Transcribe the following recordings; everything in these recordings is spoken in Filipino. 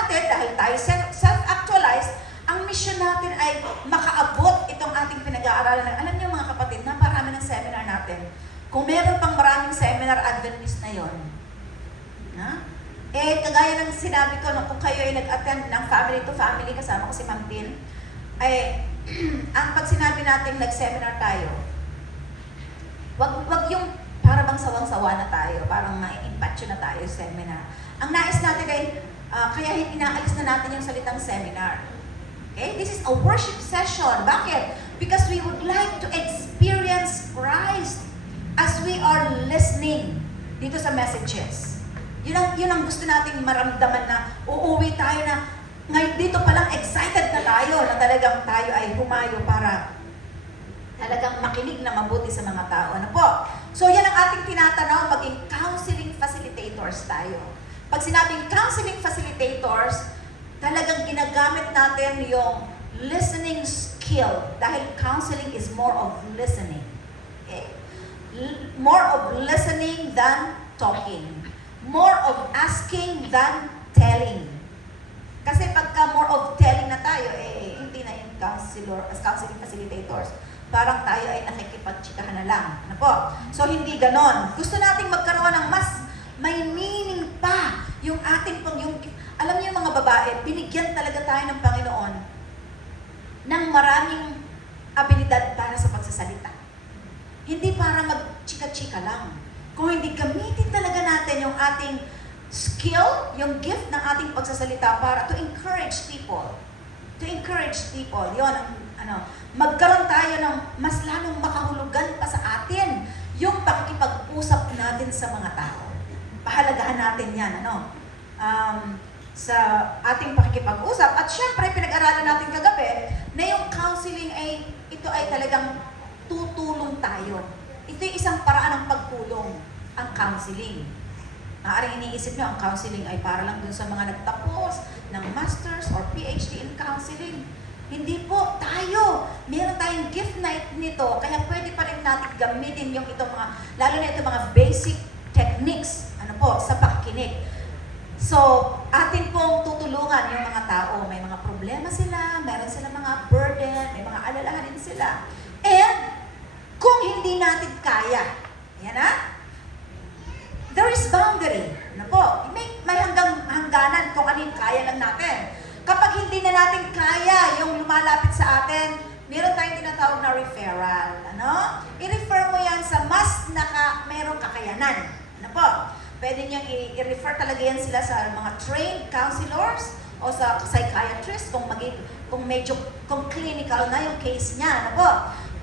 natin, dahil tayo self-actualized, ang mission natin ay makaabot itong ating pinag-aaralan. Alam niyo mga kapatid, naparami ng seminar natin. Kung meron pang maraming seminar, Adventist na yon. Kagaya ng sinabi ko, kung kayo ay nag-attend ng family to family, kasama ko si Ma'am Tin, ay, ang pag sinabi natin nag-seminar tayo, wag yung para bang sawang-sawa na tayo, parang ma-impatch na tayo sa seminar. Ang nais natin ay, kaya inaalis na natin yung salitang seminar. Okay? This is a worship session. Bakit? Because we would like to experience Christ as we are listening dito sa messages. Yun ang gusto nating maramdaman na uuwi tayo na ngayon dito palang excited na tayo na talagang tayo ay humayo para talagang makinig na mabuti sa mga tao. Ano po? So yan ang ating tinatanaw, maging counseling facilitators tayo. Pag sinabing counseling facilitators, talagang ginagamit natin yung listening skill dahil counseling is more of listening. Okay? More of listening than talking. More of asking than telling. Kasi pagka more of telling na tayo, hindi na yung counseling facilitators. Parang tayo ay nakikipagtsikahan na lang. Ano po? So, hindi ganon. Gusto nating magkaroon ng mas may meaning pa yung ating alam niyo mga babae, binigyan talaga tayo ng Panginoon ng maraming abilidad para sa pagsasalita. Hindi para magchika-chika lang. Kung hindi gamitin talaga natin yung ating skill, yung gift ng ating pagsasalita para to encourage people. To encourage people. Yun ang magkaroon tayo ng mas lalong makahulugan pa sa atin yung pakikipag-usap natin sa mga tao. Pahalagahan natin yan, sa ating pakikipag-usap. At syempre, pinag-aralan natin kagabi na yung counseling ito ay talagang tutulong tayo. Ito yung isang paraan ng pagtulong, ang counseling. Maaaring iniisip nyo, ang counseling ay para lang dun sa mga nagtapos ng masters or PhD in counseling. Hindi po, tayo. Meron tayong gift night nito, kaya pwede pa rin natin gamitin yung itong mga, lalo na itong mga basic techniques, sa pakikinig. So, atin pong tutulungan yung mga tao. May mga problema sila, meron sila mga burden, may mga alalahanin sila. And, kung hindi natin kaya, there is boundary. May hangganan kung ano yung kaya lang natin. Kapag hindi na natin kaya yung lumalapit sa atin, meron tayong tinatawag na referral. I-refer mo yan sa mas merong kakayanan. Pwede niyang i-refer talaga yan sila sa mga trained counselors o sa psychiatrist kung clinical na yung case niya.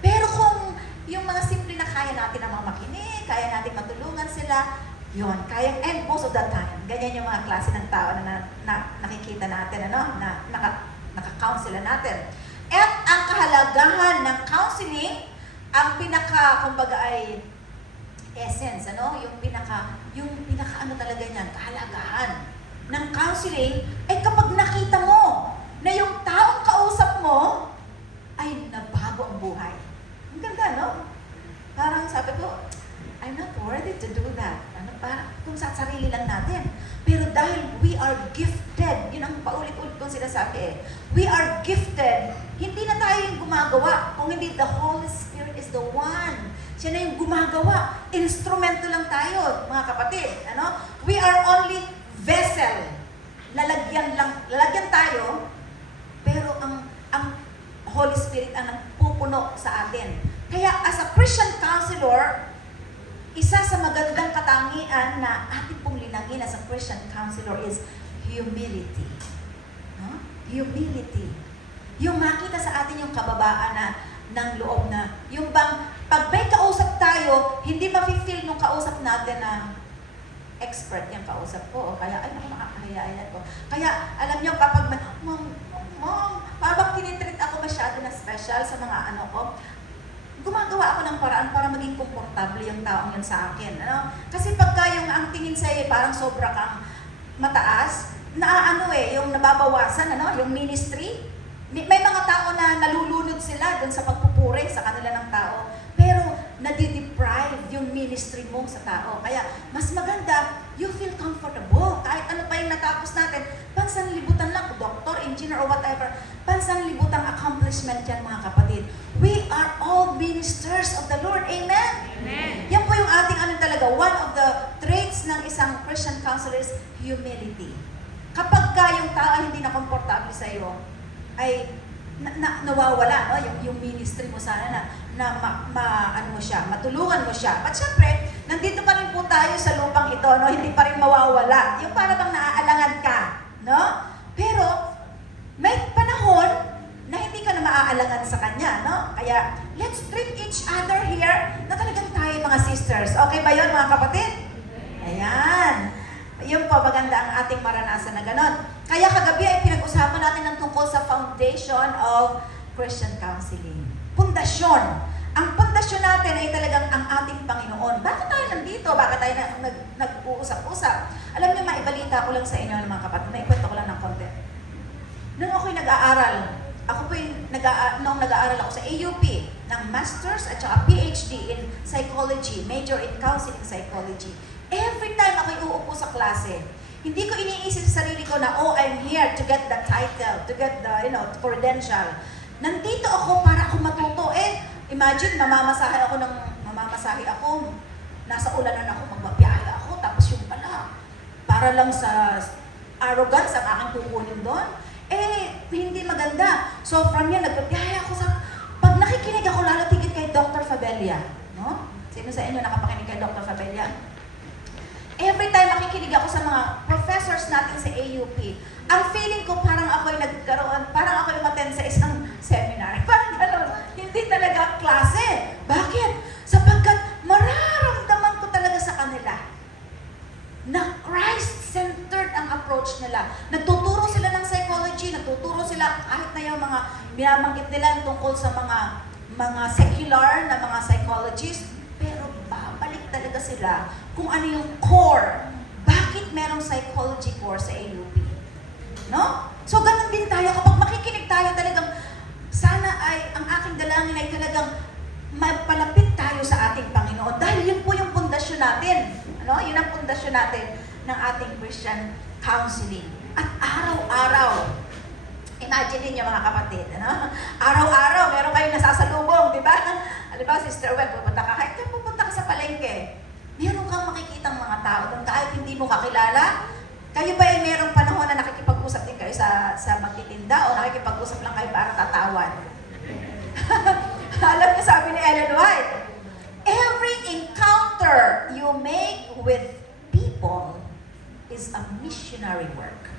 Pero kung yung mga simple na kaya natin namang makinig, kaya natin matulungan sila, yun, kaya, and most of the time, ganyan yung mga klase ng tao na nakikita natin, na naka-counsel natin. At ang kahalagahan ng counseling, ang kumbaga ay essence, yung pinaka talaga niyan, kahalagahan ng counseling, ay kapag nakita mo na yung taong kausap mo ay nabago ang buhay. Ang ganda, Parang sabi ko, I'm not worthy to do that. Parang kung sa sarili lang natin. Pero dahil we are gifted, yun ang paulit-ulit kong sinasabi we are gifted. Hindi na tayo yung gumagawa. Kung hindi, the Holy Spirit is the one. Siya na yung gumagawa. Instrumento lang tayo, mga kapatid. We are only vessel. Lalagyan tayo, pero ang Holy Spirit ang nagpupuno sa atin. Kaya as a Christian counselor, isa sa magandang katangian na ating pong linangin as a Christian counselor is humility. Humility. Yung makita sa atin yung kababaan ng loob na, yung bang, pag may kausap tayo, hindi mafe-feel nung kausap natin na expert yung kausap ko, o kaya, ay, makakahiyayan ko. Kaya, alam nyo, kapag, Mom, parang tinitreat ako masyado na special sa mga ko, gumagawa ako ng paraan para maging komportable yung taong yun sa akin. Kasi pagka yung ang tingin sa'yo parang sobra kang mataas, yung nababawasan, yung ministry. May mga tao na nalulunod sila dun sa pagpupuri sa kanila ng tao. Pero nadideprive yung ministry mo sa tao. Kaya mas maganda, you feel comfortable. Kahit ano pa yung natapos natin, pansanlibutan engineer or whatever. Pansanlibutang accomplishment yan, mga kapatid. We are all ministers of the Lord. Amen? Amen. Yan po yung ating ano talaga, one of the traits ng isang Christian counselor is humility. Kapag ka yung tao hindi na komportable sa iyo, ay nawawala, no? Yung ministry mo sana ano mo siya, matulungan mo siya. At syempre, nandito pa rin po tayo sa lupang ito, no? Hindi pa rin mawawala. Yung para bang naaalangan ka, no? Pero, may panahon na hindi ka na maaalangan sa kanya, no? Kaya, let's treat each other here na talagang tayo mga sisters. Okay ba yun, mga kapatid? Ayan. Yun po, maganda ang ating maranasan na ganon. Kaya kagabi ay pinag-usapan natin ng tungkol sa foundation of Christian counseling. Pundasyon. Ang pundasyon natin ay talagang ang ating Panginoon. Bakit tayo nandito? Bakit tayo nag-uusap-usap? Alam niyo, maibalita ko lang sa inyo ng mga kapatid. Maikwento ko lang ng konti. Nung ako'y nag-aaral, nung nag-aaral ako sa AUP ng Masters at saka PhD in Psychology, major in Counseling Psychology. Every time ako'y uupo sa klase, hindi ko iniisip sa sarili ko na, oh, I'm here to get the title, to get the, credential. Nandito ako para ako matuto. Imagine, mamamasahe ako, nasa ulanan ako, magbabiyahe ako, tapos yung pala, para lang sa arrogance ang aking kukunin doon. Hindi maganda. So, from yan, nagbabiyahe ako pag nakikinig ako, lalo tigit kay Dr. Fabella, no? Sino sa inyo nakapakinig kay Dr. Fabella? Every time makikinig ako sa mga professors natin sa AUP, ang feeling ko parang ako'y umattend sa isang seminar. Parang gano'n, hindi talaga klase. Bakit? Sapagkat mararamdaman ko talaga sa kanila na Christ-centered ang approach nila. Nagtuturo sila ng psychology, nagtuturo sila kahit na yung mga binabanggit nila tungkol sa mga secular na mga psychologists, pero babalik talaga sila kung ano yung core. Bakit merong psychology core sa AUP? No? So, ganun din tayo. Kapag makikinig tayo talagang, sana ay, ang aking dalangin ay talagang magpalapit tayo sa ating Panginoon. Dahil yun po yung pundasyon natin. Ano? Yun ang pundasyon natin ng ating Christian counseling. At araw-araw, imagine niyo mga kapatid, ano? Araw-araw, meron kayong nasasalubong, di ba? Alam ba, Sister Wen, kahit pupunta ka sa palengke, meron kang makikitang mga tao doon kahit hindi mo kakilala. Kayo ba ay merong panahon na nakikipag-usap din kayo sa magtitinda o nakikipag-usap lang kayo para tatawan? Alam niyo, sabi ni Ellen White, every encounter you make with people is a missionary work.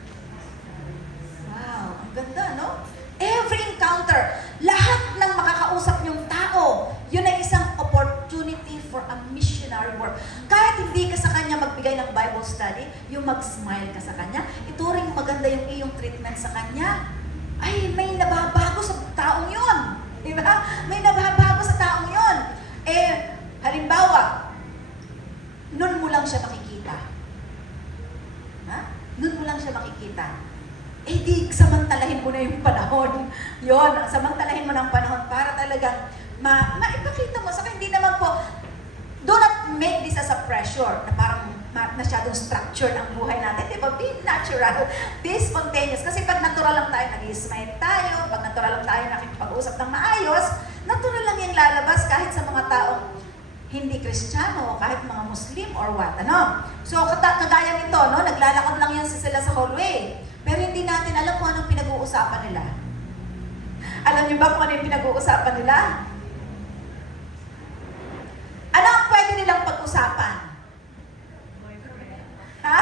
Wow, ang ganda, no? Every encounter, lahat ng makakausap niyong tao, yun ay isang opportunity for a missionary work. Kahit hindi ka sa kanya magbigay ng Bible study, yung mag-smile ka sa kanya, ito rin maganda yung iyong treatment sa kanya. Ay, may nababago sa taong yun. Di ba? May nababago sa taong yun. Halimbawa, nun mo lang siya makikita. Ha? Nun mo lang siya makikita. Di, samantalahin mo na yung panahon. Yun, samantalahin mo ng panahon para talagang maipakita mo. Saka hindi naman po, do not make this as a pressure na parang masyadong structured ang buhay natin. Diba? Be natural, be spontaneous. Kasi pag natural lang tayo, nag-smile tayo, pag natural lang tayo, nakikipag-usap ng maayos, natural lang yung lalabas kahit sa mga taong hindi Kristiyano, kahit mga Muslim or what, ano? So, kagaya nito, no? Naglalakad lang yan sila sa hallway. Pero hindi natin alam kung anong pinag-uusapan nila. Alam niyo ba kung ano yung pinag-uusapan nila? Ano ang pwede nilang pag-usapan? Ha?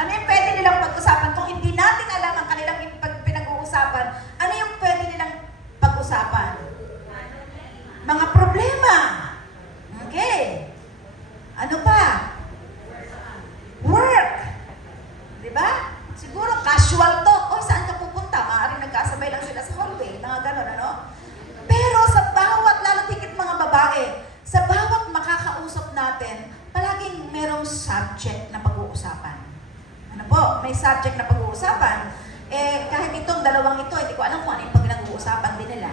Ano yung pwede nilang pag-usapan? Kung hindi natin alam ang kanilang pinag-uusapan, ano yung pwede nilang pag-usapan? Mga problema. Okay. Ano pa? Work. Diba? Siguro casual talk. O, saan ka pupunta? Maaaring nagkasabay lang sila sa hallway. Mga ganon, ano? Pero sa bawat, lalo tigit mga babae, sa bawat makakausap natin, palaging merong subject na pag-uusapan. Ano po? May subject na pag-uusapan. Kahit itong dalawang ito, hindi ko alam kung ano yung pag-uusapan din nila.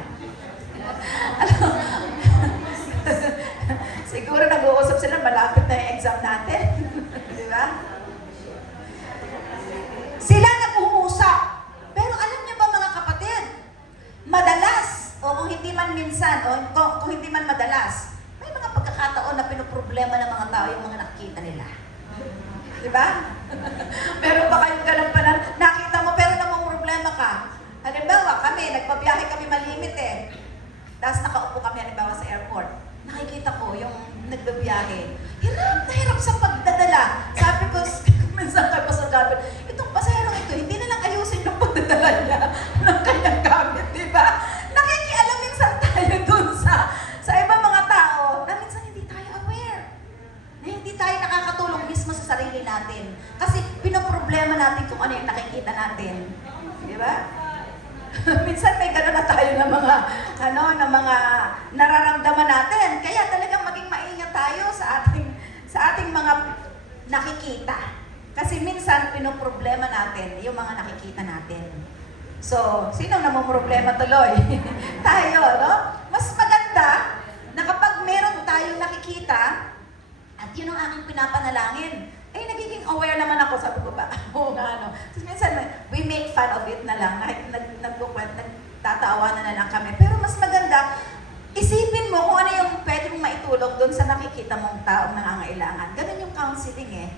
Siguro nag-uusap sila, malapit na yung exam natin. Di ba? Sila nag-uusap. Pero alam niyo Di ba? Meron ba kayong ganun pa na nakita mo pero namang problema ka? Halimbawa, nagbabiyahe kami malimit eh. Tapos nakaupo kami halimbawa sa airport. Nakikita ko yung nagbabiyahe. Hirap na hirap sa pagdadala. Sabi ko, minsan kay Pastor Gabel, itong pasahero ito, hindi na lang ayusin yung pagdadala niya ng kanyang gamit, di ba? Nakikialam minsan tayo dun sa ibang mga tao na minsan hindi tayo aware. Na hindi tayo nakakatulong mismo sa sarili natin. Kasi pinoproblema natin kung ano yung nakikita natin. Di ba? Minsan may gano'n na tayo ng mga nararamdaman natin. Kaya talagang maging maingat tayo sa ating mga nakikita. Kasi minsan pinoproblema natin yung mga nakikita natin. So, sino namumroblema tuloy? Tayo, no? Mas maganda na kapag meron tayong nakikita, at yun ang aking pinapanalangin, nagiging aware naman ako, sabi ko ba? Oo nga, no? So, minsan, we make fun of it na lang, nagtatawanan na lang kami. Pero mas maganda, isipin mo kung ano yung pwede mong maitulog doon sa nakikita mong taong nangangailangan. Ganun yung counseling eh.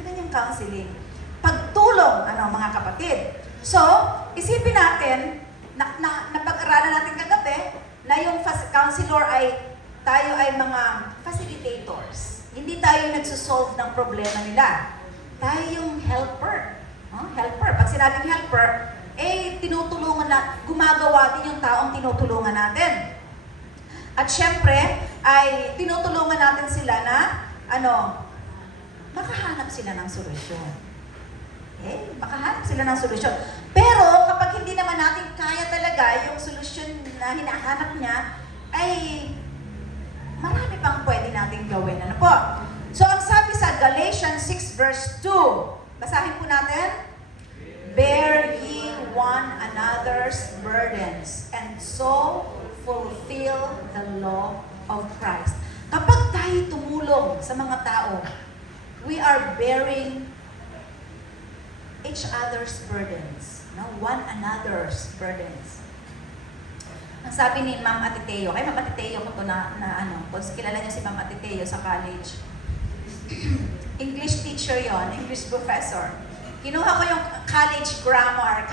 Ganun yung counseling. Pagtulong, mga kapatid. So, isipin natin, napag-aralan natin kagabi, na yung counselor tayo ay mga facilitators. Hindi tayo nagsosolve ng problema nila. Tayo yung helper. Helper. Pag sinabing helper, tinutulungan na, gumagawa din yung taong tinutulungan natin. At syempre, ay tinutulungan natin sila na, makahanap sila ng solusyon. Makahanap sila ng solusyon. Pero kapag hindi naman natin kaya talaga yung solusyon na hinahanap niya, ay marami pang pwede natin gawin. Ano po? So, ang sabi sa Galatians 6 verse 2, basahin po natin. Bear ye one another's burdens, and so fulfill the law of Christ. Kapag tayo tumulong sa mga tao, we are bearing each other's burdens. No? One another's burdens. Ang sabi ni Ma'am Atiteo, kay Ma'am Atiteo ko ito kung kilala niyo si Ma'am Atiteo sa college. English teacher yon, English professor. Kinuha ko yung college grammar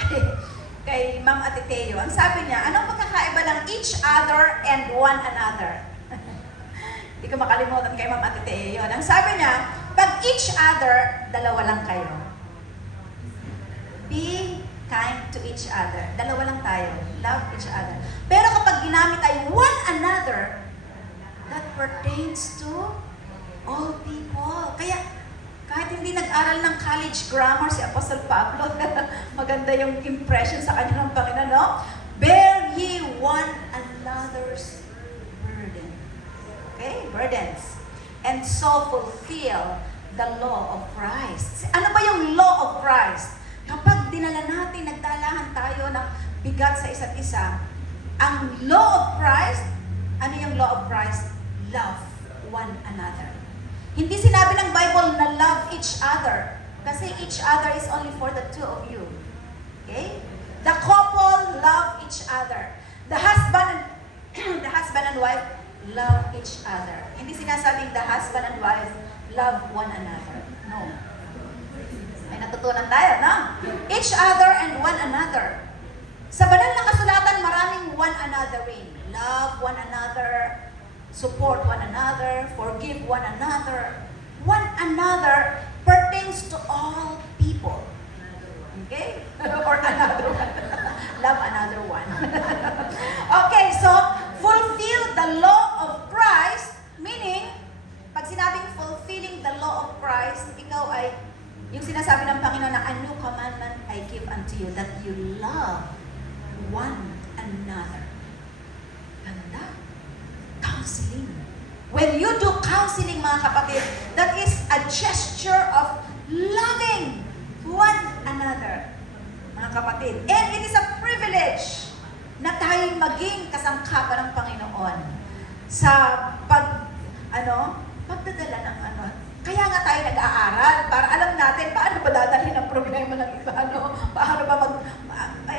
kay Ma'am Atiteo. Ang sabi niya, anong pagkakaiba ng each other and one another? Hindi ko makalimutan kay Ma'am Atiteo yun. Ang sabi niya, pag each other, dalawa lang kayo. Be kind to each other. Dalawa lang tayo. Love each other. Pero kapag ginamit ay one another, that pertains to all people. Kaya, kahit hindi nag-aral ng college grammar si Apostle Pablo, maganda yung impression sa kanya ng Panginoon, no? Bear ye one another's burden. Okay? Burdens. And so fulfill the law of Christ. Ano ba yung law of Christ? Kapag dinala natin, nagdalahan tayo ng bigat sa isa't isa, ang law of Christ, ano yung law of Christ? Love one another. Hindi sinabi ng Bible na love each other. Kasi each other is only for the two of you. Okay? The couple love each other. The husband and wife love each other. Hindi sinasabing the husband and wife love one another. No. May natutunan tayo, no? Each other and one another. Sa banal na kasulatan, maraming one another rin. Love one another, support one another, forgive one another. One another pertains to all people. Okay? Or another one. Love another one. Okay, so fulfill the law of Christ, meaning, pag sinabing fulfilling the law of Christ, ikaw ay, yung sinasabi ng Panginoon na, a new commandment I give unto you, that you love one another. Ganda. Counseling. When you do counseling, mga kapatid, that is a gesture of loving one another. Mga kapatid. And it is a privilege na tayo maging kasangkapan ng Panginoon sa pagdadala ng Kaya nga tayo nag-aaral para alam natin paano ba dadalhin ang problema ng iba, paano ba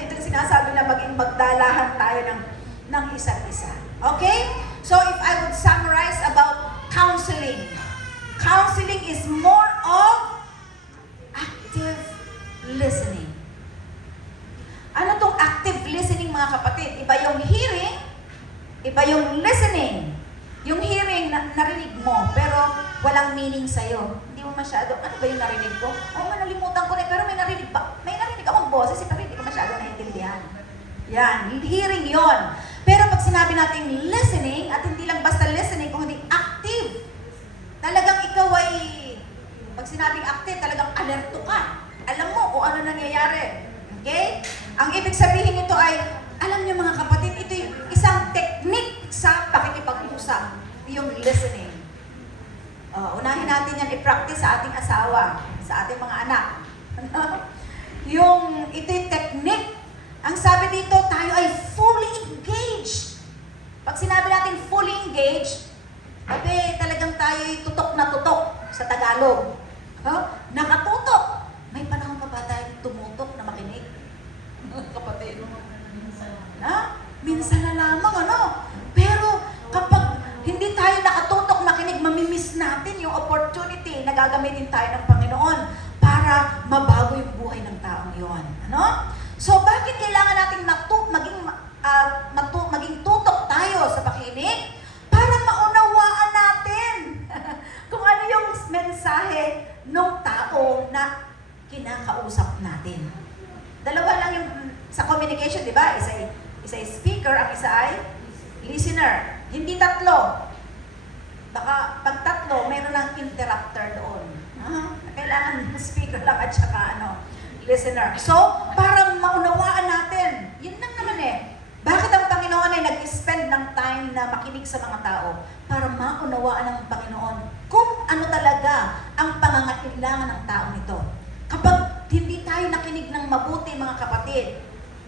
ito sinasabi na maging magdalahan tayo ng isa't isa. Okay? So if I would summarize about counseling is more of Iba yung listening. Yung hearing, narinig mo, pero walang meaning sa'yo. Hindi mo masyado, ano ba yung narinig ko? Oo, nalimutan ko na, pero may narinig akong boses, pero hindi ko masyado naiintindihan. Yan, hearing yon. Pero pag sinabi natin listening, at hindi lang basta listening, kung hindi active, talagang ikaw ay, pag sinabing active, talagang alerto ka. Alam mo kung ano nangyayari. Okay? Ang ibig sabihin nito ay, alam niyo mga kapatid, ito yung isang technique sa pakikipag-usap, yung listening. Unahin natin yan i-practice sa ating asawa, sa ating mga anak. Ito yung technique. Ang sabi dito, tayo ay fully engaged. Pag sinabi natin fully engaged, talagang tayo ay tutok na tutok sa Tagalog. Nakatutok. May panahon pa ba tayo tumutok na makinig? Kapatid. Minsan na lamang, Pero kapag hindi tayo nakatutok makinig, mamimiss natin yung opportunity na gagamitin tayo ng Panginoon para mabago yung buhay ng taong yun. So, bakit kailangan natin maging tutok tayo sa pakinig? Para maunawaan natin kung ano yung mensahe ng tao na kinakausap natin. Dalawa lang yung sa communication, di ba? Isa ay speaker, ang isa ay listener. Hindi tatlo. Baka pag tatlo, mayroon lang interrupter doon. Kailangan speaker lang at saka listener. So, para maunawaan natin, yun lang naman Bakit ang Panginoon ay nag-spend ng time na makinig sa mga tao? Para maunawaan ng Panginoon kung ano talaga ang pangangailangan ng taong ito. Kapag hindi tayo nakinig ng mabuti, mga kapatid,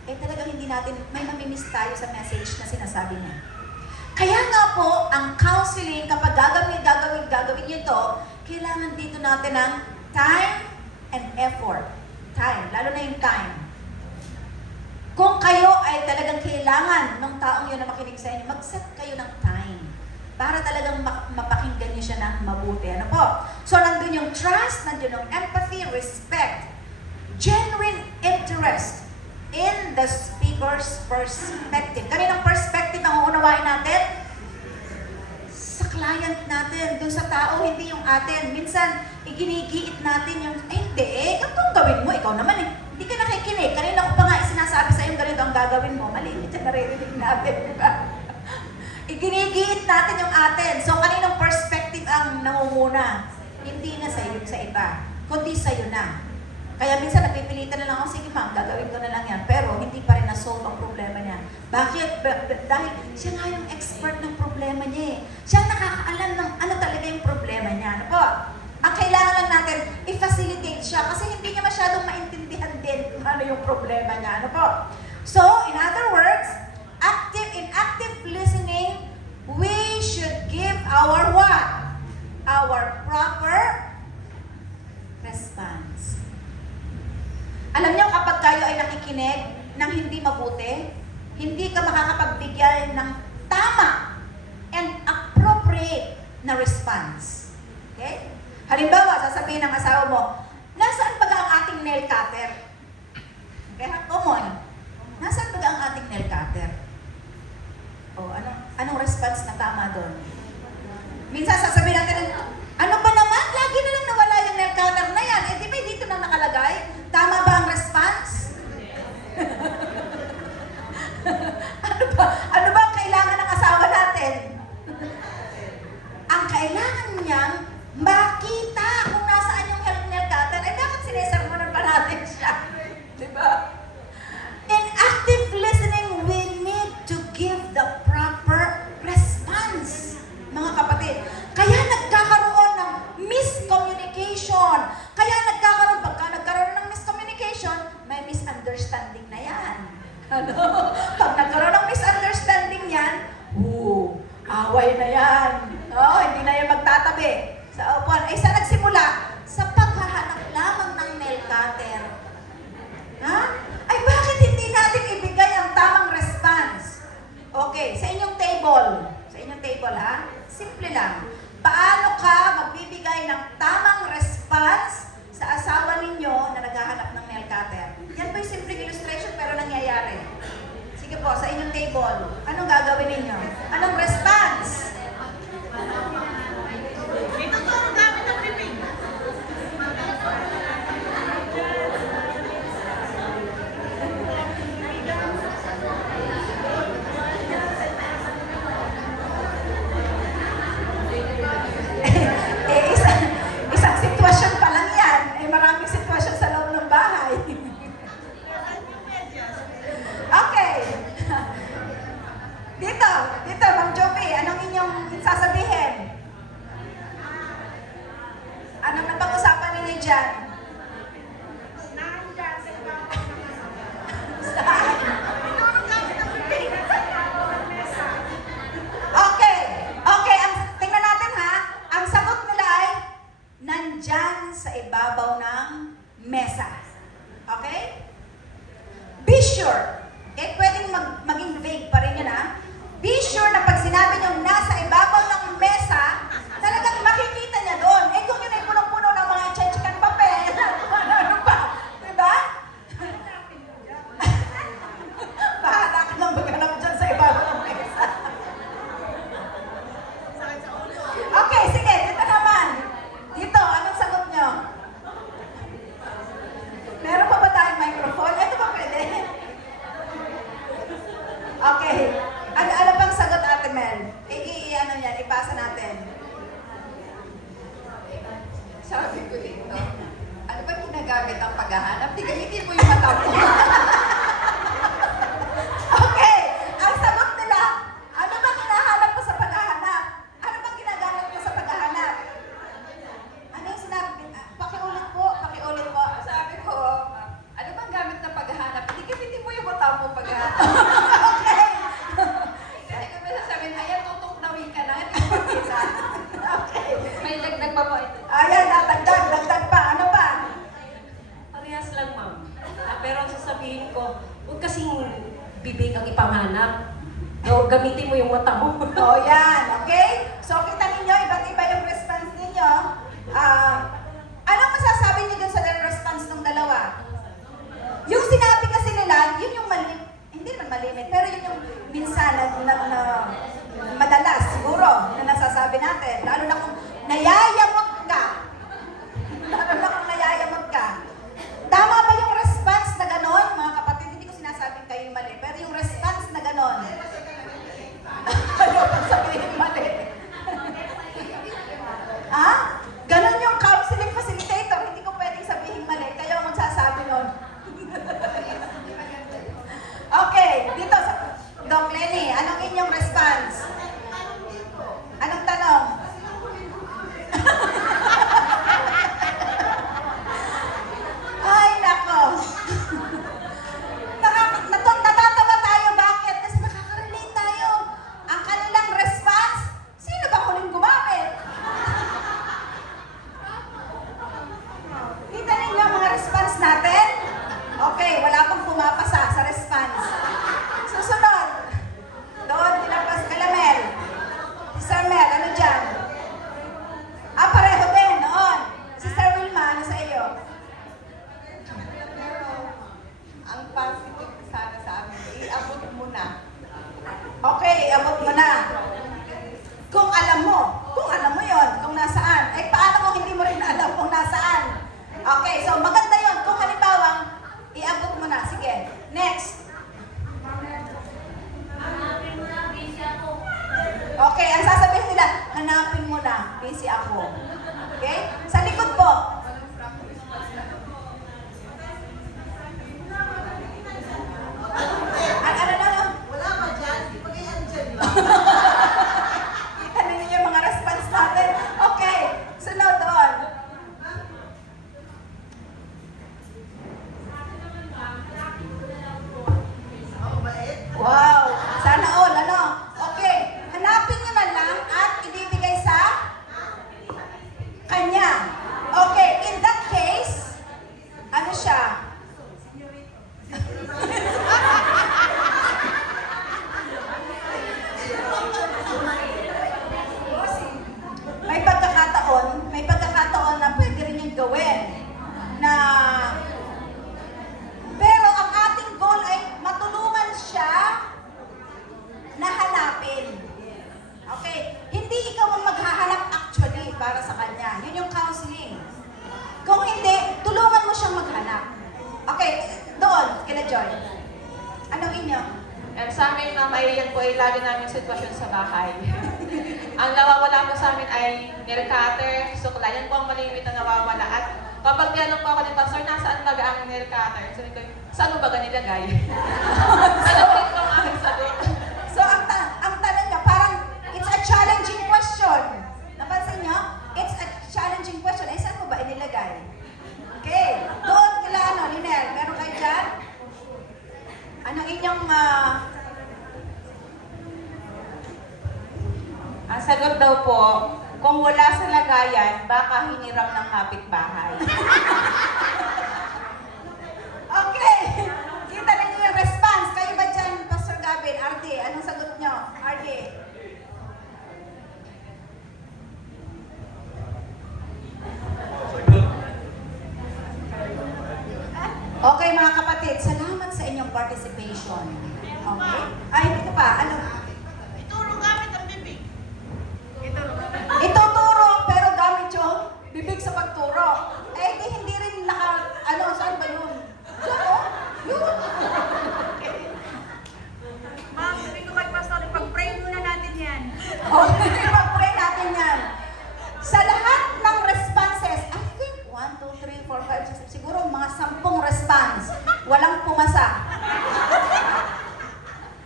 talagang hindi natin, may mamimiss tayo sa message na sinasabi niya. Kaya nga po, ang counseling, kapag gagawin niyo ito, kailangan dito natin ng time and effort. Time, lalo na yung time. Kung kayo ay talagang kailangan ng taong yun na makinig sa inyo, mag-set kayo ng time para talagang mapakinggan niyo siya ng mabuti. So, nandun yung trust, nandun yung empathy, respect, genuine interest in the speaker's perspective. Kaninang perspective ang uunawain natin? Sa client natin, dun sa tao, hindi yung atin. Minsan, iginigiit natin yung, hindi ganito gawin mo, ikaw naman hindi ka nakikinig. Kanina ko pa nga sinasabi sa iyo, ganito ang gagawin mo, mali, ito naririnig natin, di ba? Iginigiit natin yung atin. So, kaninang perspective ang nangunguna? Hindi na sa iyo, sa iba, kundi sa iyo na. Kaya minsan napipilitan na lang ako, sige ma'am, gagawin ko na lang yan. Pero hindi pa rin na-solve ang problema niya. Bakit? Dahil siya nga yung expert ng problema niya Siya ang nakakaalam ng ano talaga yung problema niya. Ang kailangan lang natin, i-facilitate siya kasi hindi niya masyadong maintindihan din kung ano yung problema niya. So, in other words, in active listening, we should give our what? Our proper response. Alam niyo, kapag kayo ay nakikinig ng hindi mabuti, hindi ka makakapagbigay ng tama and appropriate na response. Okay? Halimbawa, sasabihin ng asawa mo, nasaan ba ang ating nail cutter? Okay, common. Nasaan ba ang ating nail cutter? Anong response na tama doon? Minsan sasabihin natin, ano ba naman? Lagi na lang nawala yung nail cutter na yan. Di ba dito na nakalagay? Tama ba ang response? Ano ba ang kailangan ng asawa natin? Ang kailangan niyang makita kung nasaan yung nail cutter. Bakit sinesermonan pa natin siya? Diba? In active listening, we need to give the proper response. Mga kapatid, kaya nagkakaroon ng miscommunication. Pagka nagkaroon ng miscommunication, may misunderstanding na yan. Pag nagkaroon ng misunderstanding yan, away na yan. Hindi na yan magtatabi. Sa upuan. Saan nagsimula? Sa paghahanap lamang ng nail cutter. Bakit hindi natin ibigay ang tamang response? Okay, sa inyong table. Simple lang. Paano ka magbibigay ng tamang response sa asawa ninyo na naghahanap ng nail cutter? Yan po yung simple illustration pero nangyayari. Sige po. po sa inyong table, anong gagawin ninyo? Anong response? Isang sitwasyon pa lang yan. Maraming sitwasyon sa loob ng bahay. Okay. Dito, Ma'am Jovi, anong inyong sasabihin? Anong napag-usapan ninyo dyan? Okay, tingnan natin ha. Ang sagot nila ay nandyan sa ibabaw ng mesa. Okay? Be sure. Pwedeng maging vague pa rin yun ha. Be sure na pag sinabi nyo nasa ibabaw ng mesa, talagang makikita niya doon. Kung yun ay punong-puno ng mga chichikan papel, ano pa? Diba? Bahala ka lang maghanap dyan sa ibabaw ng mesa. Okay, sige, dito naman. Dito, anong sagot nyo? Meron pa ba tayong microphone? Ito ba pwede? Okay. Ano bang sagot, Ate Mel? Ano yan, ipasa natin. Sabi ko dito, ano ba ginagamit ang paghahanap? Di gamitin mo yung mata mo. Okay. Ang sagot nila, ano bang hinahanap mo sa paghahanap? Ano bang ginagamit mo sa paghahanap? Ano yung sinabi? Pakiulit po. Sabi ko, ano bang gamit ng paghahanap? Di gamitin mo yung mata mo paghahanap. Okay. Kasi ko ba sasabihin, ayan, tutuknawin ka na. Hindi mo makita. Okay. May dagdag pa po ito. Ayan, dagdag pa. Ano pa? Parehas lang, ma'am. Pero ang sasabihin ko, huwag kasing bibig ang ipanghanap. Gamitin mo yung mata mo. O yan, okay? So kita ninyo, iba't iba yung response ninyo. Anong masasabi niyo dun sa response ng dalawa? Yung sinabi kasi nila, yun yung hindi naman malimit, pero yun yung minsan na madalas siguro na nasasabi natin. Lalo na kung nayayamot ka. Tama ba yung response na ganon, mga kapatid? Hindi ko sinasabing kayo mali, pero yung response na ganon. Ano bang sabihin mali? Ha? Ganon yung counseling facilitator. Hindi ko pwedeng sabihin mali. Kayo ang magsasabi nun. Okay, dito sa Doc Lenny, anong inyong response? Anong tanong? Ay, nako. Natatawa tayo. Bakit? Kasi nakaka-relate tayo. Ang kanilang response, sino ba huling gumamit? Kita ninyo ang mga response natin? Okay, wala pang pumapasa sa response. Susunod. Doon, tinapas Kalamel. Sir Mel, ano dyan? Pareho din, noon. Si Sir Wilma, ano sa iyo? Ang positive sana sa amin, iabot mo na. Okay, abot mo na. Kung alam mo yon, kung nasaan. Paano kung hindi mo rin alam kung nasaan? Okay, so maganda yon. Kung halimbawa, iabot mo na. Sige, next. Okay, ang sasabihin nila, hanapin mo na. Busy ako. Okay? Sa likod po. Ano? Wala ba dyan? Pag-i-andyan ba? Kita ninyo yung mga response natin. Okay, sunod doon. Nila Joy. Anong inyo? And sa amin, ma'am, ay yan po ay lagi namin sitwasyon sa bahay. Ang nawawala po sa amin ay nail cutter, sukla. Yan po ang malimit na nawawala. At kapag tinanong po ako ni Pastor, nasaan ba ang nail cutter? Sabi ko, saan mo ba nilagay? Sabi ko ang aming sagot. So, ang tanong niya, parang it's a challenging question. Napansin niyo? It's a challenging question. Eh, saan mo ba inilagay? Okay. Doon kila, Linel, meron kayo dyan? Anong inyong, Ang sagot daw po, kung wala sa lagayan, baka hiniram ng kapitbahay. okay. Kita ninyo yung response. Kayo ba dyan, Pastor Gavin? RD, anong sagot niyo? RD. Okay mga kapatid, salamat sa inyong participation. Okay? Ay, ito pa, ano? Ituro gamit ang bibig. Ituturo, pero gamit yung bibig sa pagturo. Eh, di hindi rin saan ba yun? Diyan, oh. Yun. Ma'am, sabi ko kay Pastor, ipag-pray muna natin yan. Okay, pag-pray natin yan. Sa lahat ng responses, I think 1, 2, 3, 4, 5, 6, siguro mga 10 response, walang pumasa.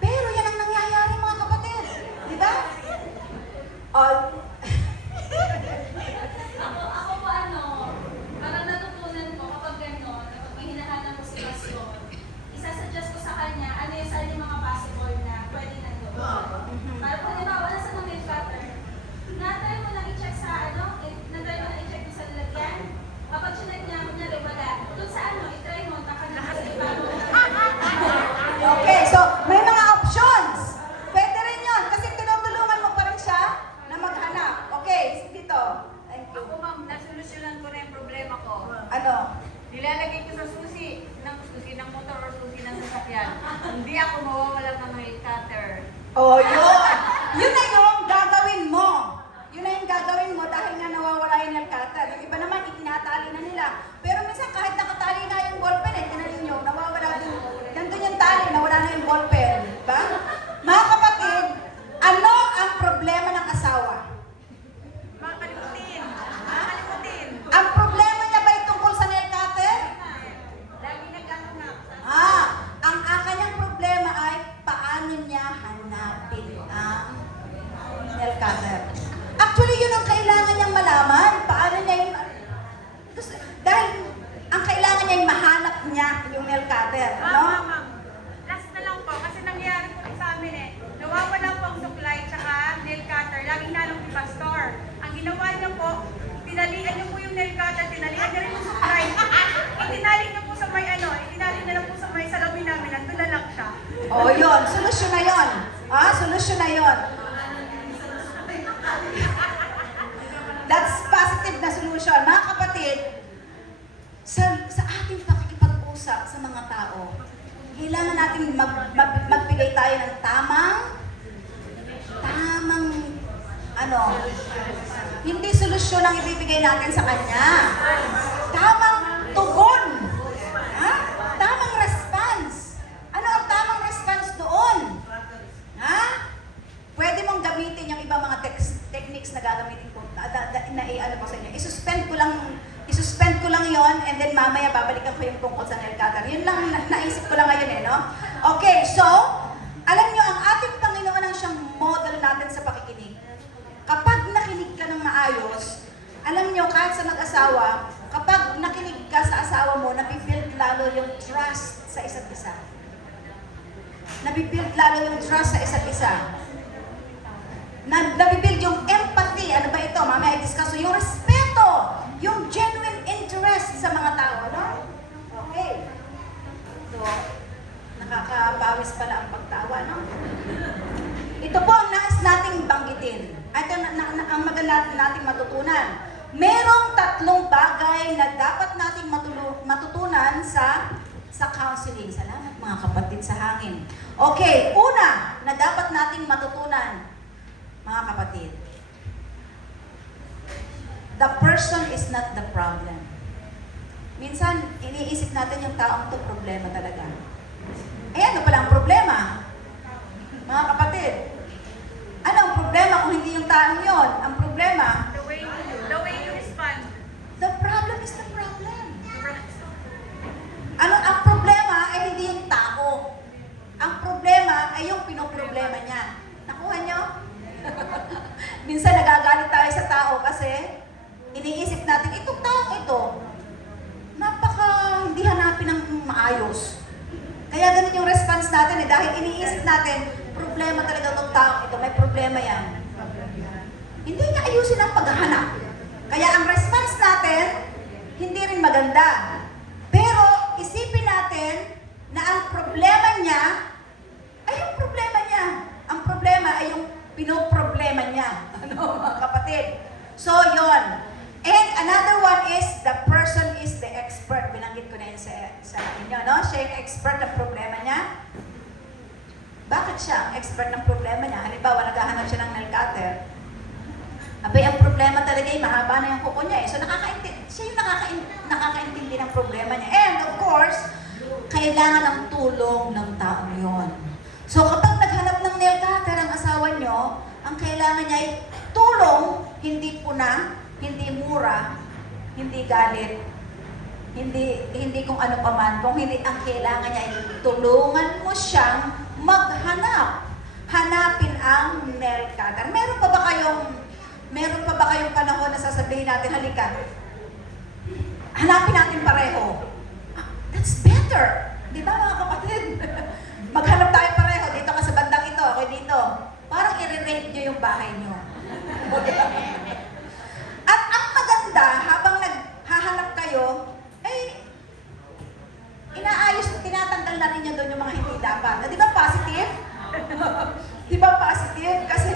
Pero yan ang nangyayari mga kapatid. Di ba? Ako po parang natutunan ko kapag gano'n, kapag may hinahanap ko si Pastor, isasuggest ko sa kanya ano yung saan yung mga possible na pwede na gawin. Para po halimbawa, wala sa mga cutter, natry mo lang i-check sa natry mo lang i-check sa lalagyan. Kapag sinag niya, kunyari wala, doon sa i-try mo, takanang kasi paano. Okay, so may mga options. Pwede rin yun kasi tinutulungan mo pa rin siya na maghanap. Okay, dito. Thank you. Ako ma'am, nasolusyonan ko na yung problema ko. Ano? Nilalagay ko sa susi ng motor or susi ng sasakyan. Hindi ako mawawala ng nail cutter. Oh, yun! Yun na yung gagawin mo. Yun na yung gagawin mo dahil nga nawawala yung nail cutter. Yung iba naman, itinatali na nila. Pero minsan kahit nakatali na yung ballpen, tinanin nyo, nawawala din. Nandun yung tali, nawala na yung ballpen. Diba? Mga kapatid, ano ang problema ng asawa? Makalimutin. Makalimutin. Ang problema niya ba tungkol sa nail cutter? Lagi naghahanap. Ang kanyang problema ay paano niya hanapin ang nail cutter. Actually, yun ang kailangan niyang malaman. Paano niya yung... Dahil ang kailangan niya yung mahanap niya yung nail cutter. No? Ma'am. Last na lang po, kasi nangyari po sa amin nawawala po ang suklay tsaka nail cutter. Laging nalong ni Pastor. Ang ginawa niya po, tinalian niyo po yung nail cutter, tinalian niya rin yung suklay. Itinali niyo po sa may itinali niya lang po sa may salamin namin, nandun na lang siya. Oh, yun. Solusyon na yun. Solusyon na yun. That's positive na solution. Mga kapatid, sa ating pakikipag-usap sa mga tao, kailangan natin magbigay tayo ng tamang hindi solusyon ang ibibigay natin sa kanya. Tamang tugon. Tamang response. Ano ang tamang response doon? Pwede mong gamitin yung ibang mga techniques na gagamitin ko, ko sa inyo. I-suspend ko lang yon and then mamaya babalikan ko yung tungkol sa nail cutter. Yun lang, naisip ko lang ngayon no? Okay, so, alam nyo, ang ating Panginoon ang siyang model natin sa pakikinig. Kapag nakinig ka ng maayos, alam nyo, kahit sa mag-asawa, kapag nakinig ka sa asawa mo, nabibuild lalo yung trust sa isa't isa. Nabibuild lalo yung trust sa isa't isa. Nabibuild yung empathy. Ano ba ito? Mamaya i-discuss. Yung respeto. Yung genuine interest sa mga tao. No? Okay. So, nakakapawis pala ang pagtawa. No? Ito po ang nais nating banggitin. Ito ang maganda nating matutunan. Merong 3 bagay na dapat nating matutunan sa counseling. Salamat mga kapatid sa hangin. Okay, una na dapat nating matutunan, mga kapatid. The person is not the problem. Minsan, iniisip natin yung taong to problema talaga. problema? Mga kapatid, ano ang problema kung hindi yung taong yon? Ang problema, The way you respond. the problem is the problem. Ano ang problema ay hindi yung tao. Ang problema ay yung pinoproblema niya. Nakuha niyo? Minsan nagagalit tayo sa tao kasi iniisip natin, itong taong ito, hindi hanapin ng maayos. Kaya ganun yung response natin dahil iniisip natin, problema talaga itong taong ito, may problema yan. Hindi niya ayusin ang paghahanap. Kaya ang response natin, hindi rin maganda. Pero isipin natin na ang problema niya ay yung problema niya. Ang problema ay yung pinoproblema niya. Ano mga kapatid? So yon. And another one is the person is the expert. Binanggit ko na yun sa inyo, no? Siya yung expert ng problema niya. Bakit siya ang expert ng problema niya? Halimbawa, naghahanap siya ng nail cutter. Abay, ang problema talaga ay mahaba na yung kuko niya eh. So, siya yung nakakaintindi ng problema niya. And of course, kailangan ng tulong ng taong yon. So, kapag naghanap ng nail cutter ang asawa niyo, ang kailangan niya ay tulong, hindi puna, hindi mura, hindi galit, hindi kung ano pa man. Kung hindi, ang kailangan niya ay tulungan mo siyang maghanap. Hanapin ang nail cutter. Meron pa ba kayong panahon na sasabihin natin, halika, hanapin natin pareho. That's better. Di ba mga kapatid? Maghanap tayo pareho. Dito ka sa bandang ito, ako dito. Parang i-rate nyo yung bahay nyo. At ang maganda, habang naghahanap kayo, ay tinatanggal na rin nyo doon yung mga hindi dapat. Na, di ba positive? Di ba positive? Kasi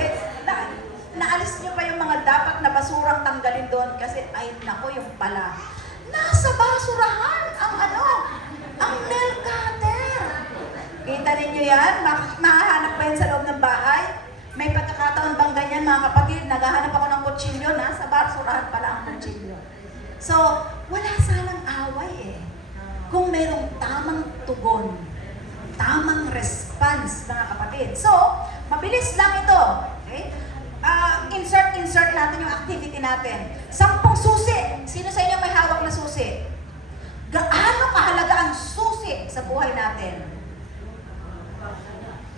naalis nyo pa yung mga dapat na basurang tanggalin doon kasi ay nako yung pala. Nasa basurahan ang nail cutter. Kita ninyo yan? Mahahanap pa yan sa loob ng bahay? May pagkakataon bang ganyan mga kapatid? Naghahanap ako ng kutsilyo, nasa basurahan pala ang kutsilyo. So, wala sanang away eh. Kung mayroong tamang tugon, tamang response mga kapatid. So, mabilis lang ito. Okay? Insert natin yung activity natin. 10 susi. Sino sa inyo may hawak na susi? Gaano kahalaga ang susi sa buhay natin?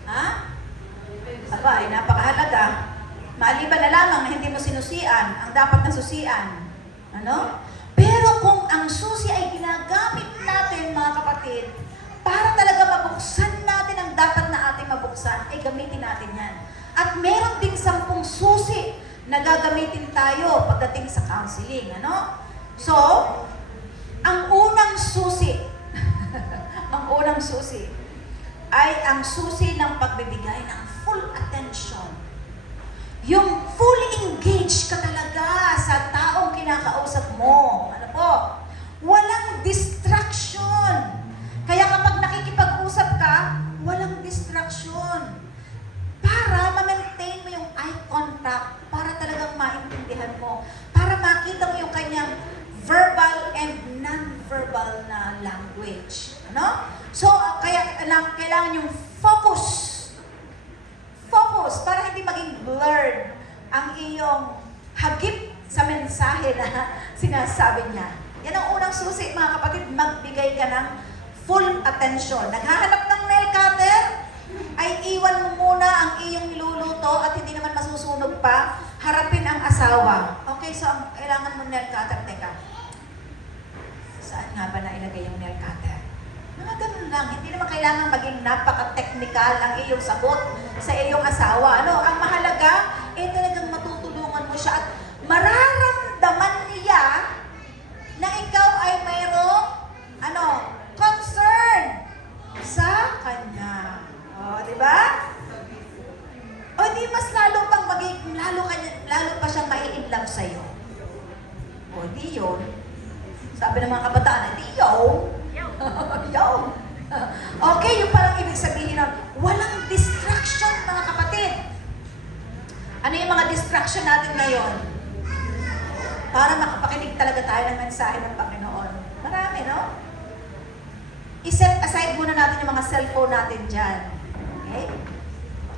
Ha? Aba, ay napakahalaga. Maliban na lamang na hindi mo sinusian ang dapat na susian. Ano? Pero kung ang susi ay ginagamit natin, mga kapatid, para talaga mabuksan natin ang dapat na ating mabuksan, ay gamitin natin yan. At meron din 10 susi na gagamitin tayo pagdating sa counseling. Ano? So, ang unang susi, ang unang susi, ay ang susi ng pagbibigay ng full attention. Yung fully engaged ka talaga sa taong kinakausap mo. Ano po? Walang distraction. Kaya kapag nakikipag-usap ka, walang distraction. Para ma-maintain mo yung eye contact, para talagang maintindihan mo, para makita mo yung kanyang verbal and non-verbal na language. Ano? So, kaya kailangan yung focus. Focus, para hindi maging blurred ang iyong hagip sa mensahe na sinasabi niya. Yan ang unang susi, mga kapatid, magbigay ka ng full attention. Naghahanap ng nail cutter, ay iwan mo muna ang iyong niluluto at hindi naman masusunog pa, harapin ang asawa. Okay, so kailangan mo nail cutter. Teka, saan nga ba nailagay yung nail cutter? Mga ganun lang. Hindi naman kailangan maging napaka-technical ang iyong sagot sa iyong asawa. Ano? Ang mahalaga, talagang matutulungan mo siya at mararamdaman niya na ikaw ay mayroong concern sa kanya. O, di ba? O, di mas lalo pang lalo pa siyang mai-inlove sa'yo. O, di yun. Sabi ng mga kabataan, di yun. Yun. Okay, yung parang ibig sabihin nun, walang distraction, mga kapatid. Ano yung mga distraction natin ngayon? Para makapakinig talaga tayo ng mensahe ng Panginoon. Marami, no? I-set aside muna natin yung mga cellphone natin dyan. Okay?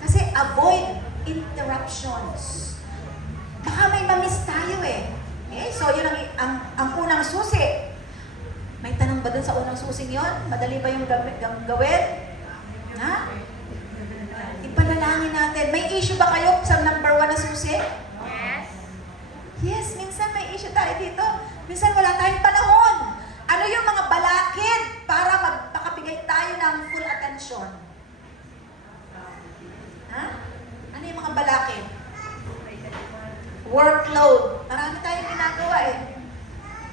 Kasi avoid interruptions. Baka may mamiss tayo eh. Okay? So, yun ang unang susi. May tanong ba dun sa unang susing yun? Madali ba yung gawin? Ha? Ipanalangin natin. May issue ba kayo sa number 1 na susi? Yes. Yes, minsan may issue tayo dito. Minsan wala tayong panahon. Ano yung mga balakid para magpakabigay tayo ng full attention? Ha? Ano yung mga balakid? Workload. Marami tayong ginagawa eh.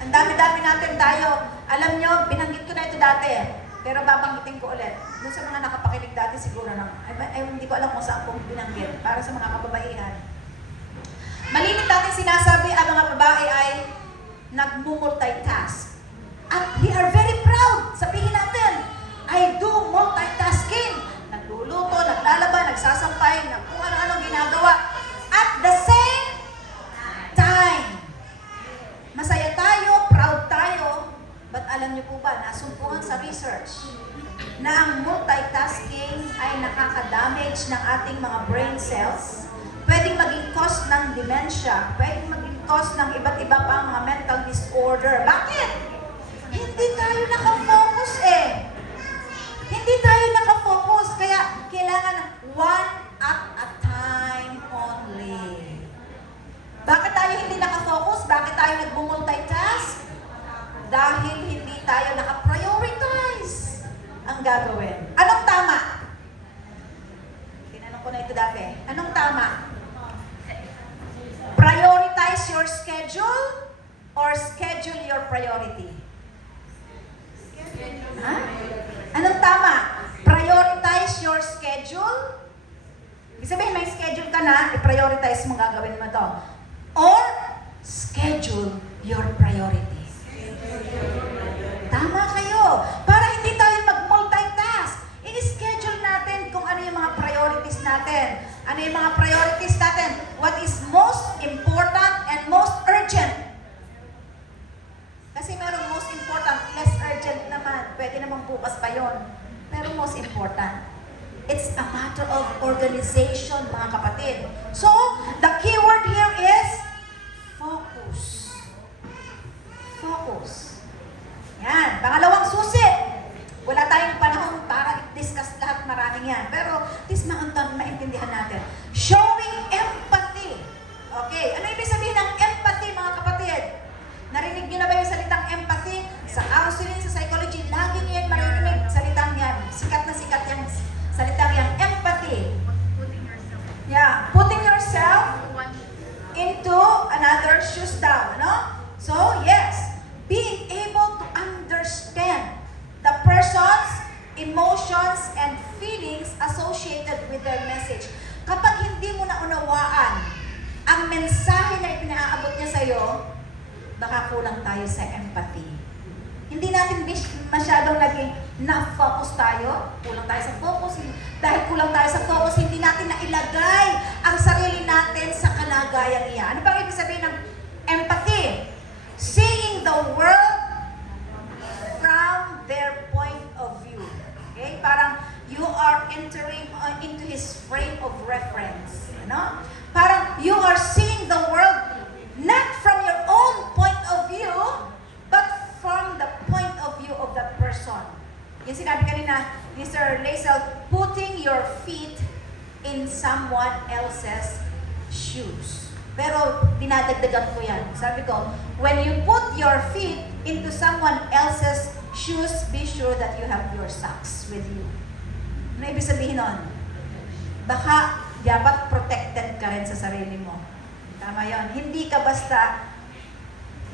Ang dami-dami natin tayo. Alam nyo, binanggit ko na ito dati. Pero babanggitin ko ulit. Doon sa mga nakapakinig dati siguro na, hindi ko alam kung saan kong binanggit. Para sa mga kababaihan. Malimit natin sinasabi ang mga babae ay nag-multitask. At we are very proud. Sabihin natin, I do multitasking. Nagluluto, naglalaba, nagsasampay, kung ano-ano ginagawa. At the same time. Masaya tayo, proud tayo. But alam niyo po ba, nasumpungan sa research na ang multitasking ay nakaka-damage ng ating mga brain cells. Pwedeng maging cause ng dementia. Pwedeng maging cause ng iba't iba pang mga mental disorder. Bakit? Hindi tayo nakafocus eh. Hindi tayo nakafocus. Kaya kailangan one at a time only. Bakit tayo hindi nakafocus? Bakit tayo nag-multitask? Dahil hindi tayo naka-prioritize ang gagawin. Anong tama? Tinanong ko na ito dati. Anong tama? Prioritize your schedule or schedule your priority? Ha? Anong tama? Prioritize your schedule? Ibig sabihin, may schedule ka na, i-prioritize mo gagawin mo to. Or schedule your priorities. Tama kayo. Para hindi tayo mag-multitask. I-schedule natin kung ano yung mga priorities natin. Ano yung mga priorities natin? What is most important and most urgent? Kasi merong most important, less urgent naman. Pwede namang bukas pa yon. Pero most important. It's a matter of organization, mga kapatid. So, the key word here is focus. Focus. Yan. Pangalawang susi. Wala tayong panahon para i-discuss lahat, maraming yan. Pero, at least maintindihan natin. Showing empathy. Okay. Ano ibig sabihin ng empathy, mga kapatid? Narinig niyo na ba yung salitang empathy? Sa counseling, sa psychology, lagi niyo yan maririnig. Salitang yan. Sikat na sikat yung salitang yan. Empathy. Putting yourself Yeah. Putting yourself into one into another shoes down, no? So, yes, being able to understand the person's emotions and feelings associated with their message. Kapag hindi mo naunawaan ang mensahe na ipinaabot niya sa'yo, baka kulang tayo sa empathy. Hindi natin masyadong naging na-focus tayo. Kulang tayo sa focus. Dahil kulang tayo sa focus, hindi natin nailagay ang sarili natin sa kalagayan niya. Ano bang ibig sabihin ng empathy? Seeing the world from their point of view. Okay? Parang you are entering into his frame of reference. You know? Parang you are seeing the world not from your own point of view, but from the point of view of that person. Yung sinabi kanina ni Sir Lazel, putting your feet in someone else's shoes. Pero dinadagdagan ko yan. Sabi ko, when you put your feet into someone else's shoes, be sure that you have your socks with you. Ano ibig sabihin nun? Baka dapat protected ka rin sa sarili mo. Tama yon. Hindi ka basta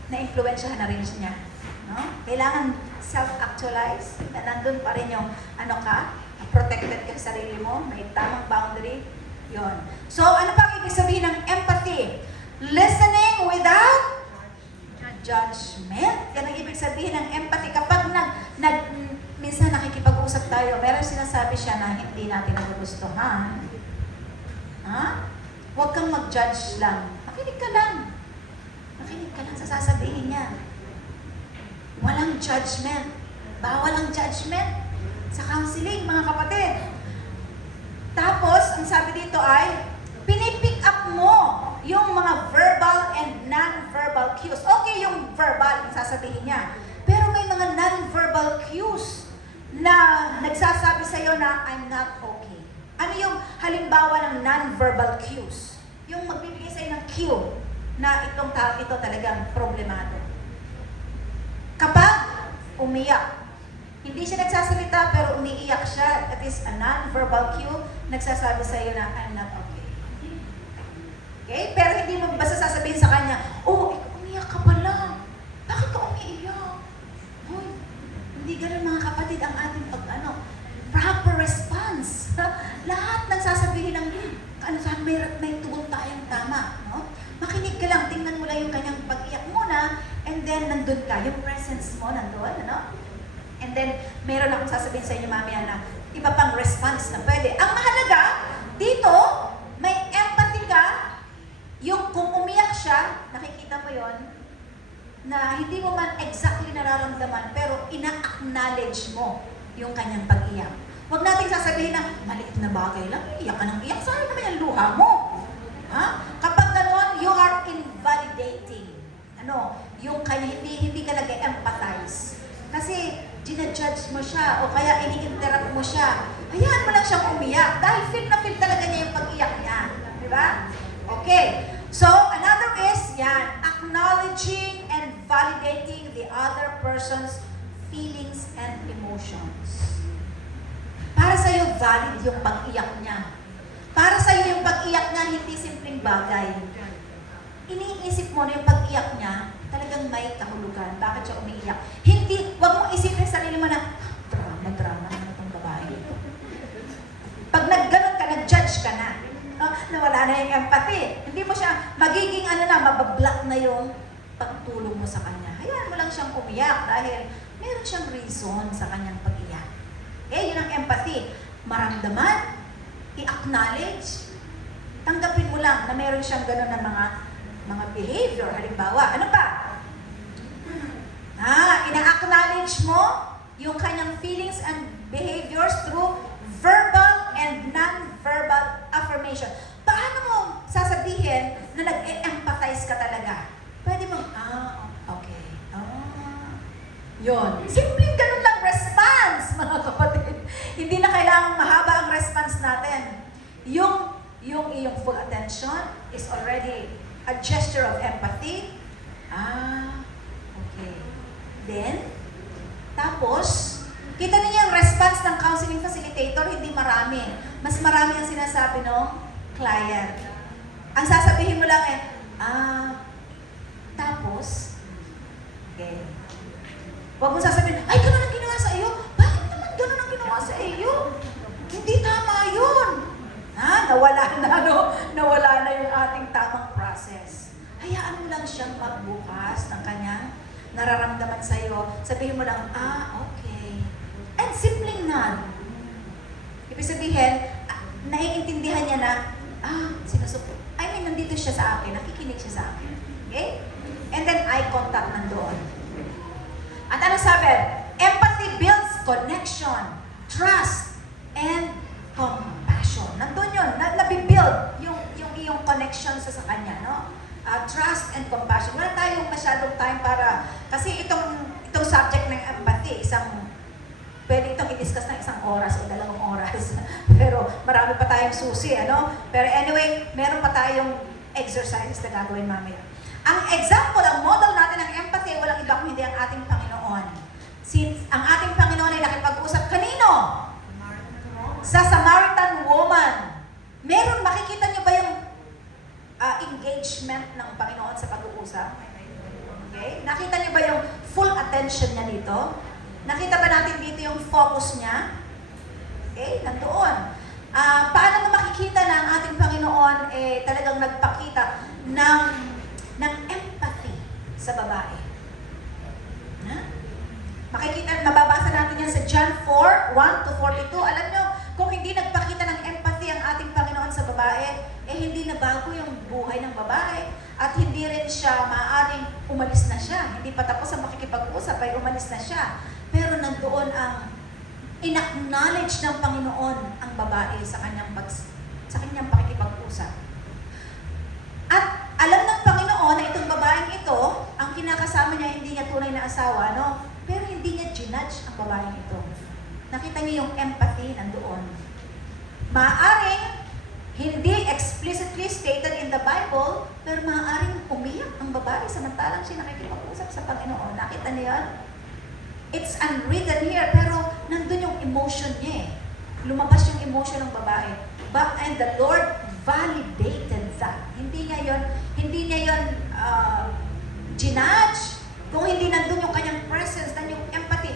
na-influensyahan na rin niya. No? Kailangan self-actualize na nandun pa rin yung ano ka, protected ka sa sarili mo, may tamang boundary. Yon. So, ano pa ibig sabihin ng empathy? Listening without judgment. Yan ang ibig sabihin ng empathy. Kapag minsan nakikipag-usap tayo, meron sinasabi siya na hindi natin nagugustuhan. Ha? Huwag kang mag-judge lang. Makinig ka lang. Makinig ka lang sa sasabihin niya. Walang judgment. Bawal ang judgment sa counseling, mga kapatid. ang sabi dito ay, pinipick up mo yung mga verbal and non-verbal cues. Okay yung verbal, yung sasabihin niya. Pero may mga non-verbal cues na nagsasabi sa'yo na, I'm not okay. Ano yung halimbawa ng non-verbal cues? Yung magbibigay sa'yo ng cue na itong tao, ito talagang problemado. Kapag umiyak, hindi siya nagsasalita pero umiiyak siya, that is a non-verbal cue, nagsasabi sa iyo na, I'm not okay. Okay? Pero hindi mo basta sasabihin sa kanya, oh, umiyak ka pala. Bakit ka umiiyak? Hoy, hindi ganun mga kapatid ang ating proper response. Lahat ng sasabihin ng, may tugon tayong tama. No? Makinig ka lang, tingnan mo lang yung kanyang pag-iyak muna, and then nandun ka, yung presence mo nandun, ano? And then, meron akong sasabihin sa inyo mamaya na iba pang response na pwede. Ang mahalaga, dito, may empathy ka, yung kung umiyak siya, nakikita mo yon na hindi mo man exactly nararamdaman, pero ina-acknowledge mo yung kanyang pag-iyak. Huwag nating sasabihin na, maliit na bagay lang, iyak ka ng iyak, saan naman yung luha mo? Ha? Kapag gano'n, you are invalidating. Yung kanya, hindi ka nag-empathize. Kasi, ginajudge mo siya, o kaya ini-interrupt mo siya. Hayaan mo lang siyang umiyak, dahil feel na feel talaga niya yung pag-iyak niya. Di ba? Okay. So, another is, yan, acknowledging and validating the other person's feelings and emotions. Para sa'yo, valid yung pag-iyak niya. Para sa'yo yung pag-iyak niya, hindi simpleng bagay. Iniisip mo na yung pag-iyak niya, talagang may kahulugan. Bakit siya umiiyak? Hindi, wag mong isipin sa sarili mo na, drama naman itong babae. Pag nagganon ka, nag-judge ka na. Nawala na yung empathy. Hindi mo siya, magiging mabablock na yung pagtulong mo sa kanya. Hayaan mo lang siyang umiyak dahil meron siyang reason sa kanyang pag-iyak. Yun ang empathy. Maramdaman, i-acknowledge, tanggapin mo lang na meron siyang gano'n na mga behavior. Halimbawa, ano pa? Ina-acknowledge mo yung kanyang feelings and behaviors through verbal and non-verbal affirmation. Paano mo sasabihin na nag-empathize ka talaga? Pwede mo, okay. Yun. Simpleng ganun lang response, mga kapatid. Hindi na kailangang mahaba ang response natin. Yung iyong full attention is already a gesture of empathy. Okay. Then, tapos, kita niyo yung response ng counseling facilitator, hindi marami. Mas marami ang sinasabi ng client. Ang sasabihin mo lang tapos, okay. Huwag mo sasabihin, ay, gano'n ang ginawa sa iyo? Bakit naman gano'n ang ginawa sa iyo? Hindi tama yun. Nawala na yung ating tamang process. Hayaan mo lang siyang magbukas ng kanyang nararamdaman sa iyo. Sabihin mo lang, okay. And simpleng nod. Ibig sabihin, naiintindihan niya na, nandito siya sa akin, nakikinig siya sa akin. Okay? And then eye contact nandoon. At ano sabi? Empathy builds connection, trust, and compassion. Nandun yun, nabibuild yung iyong connection sa kanya, no? Trust and compassion. Wala tayong masyadong time para, kasi itong subject ng empathy, pwede itong i-discuss ng 1 oras o 2 oras. Pero marami pa tayong susi, ano? Pero anyway, meron pa tayong exercises na gagawin mamaya. Ang example, ang model natin ng empathy, walang iba kung hindi ang ating Panginoon. Since ang ating Panginoon ay nakipag-usap kanino? Sa Samaritan woman. Makikita niyo ba yung engagement ng Panginoon sa pag-uusap? Okay? Nakita niyo ba yung full attention niya dito? Nakita ba natin dito yung focus niya? Okay? Nandoon. Paano mo makikita na ang ating Panginoon talagang nagpakita ng empathy sa babae? Mababasa natin yan sa John 4, 1-42. Alam nyo, kung hindi nagpakita ng empathy ang ating Panginoon sa babae, hindi na bago yung buhay ng babae. At hindi rin siya maaaring umalis na siya. Hindi pa tapos ang makikipag-usap, ay umalis na siya. Pero nandoon ang in-acknowledge ng Panginoon ang babae sa sa kanyang pakikipag-usap. At alam ng Panginoon na itong babaeng ito, ang kinakasama niya hindi niya tunay na asawa, no? Pero hindi niya ginudge ang babaeng ito. Nakita niyo yung empathy nandoon. Maaaring hindi explicitly stated in the Bible, pero maaaring umiyak ang babae samantalang siya nakikipag-usap sa Panginoon. Nakita niyo yun? It's unwritten here, pero nandun yung emotion niya eh. Lumabas yung emotion ng babae. And the Lord validated that. Hindi niya yun ginudge. Kung hindi nandun yung kanyang presence, nandun yung empathy.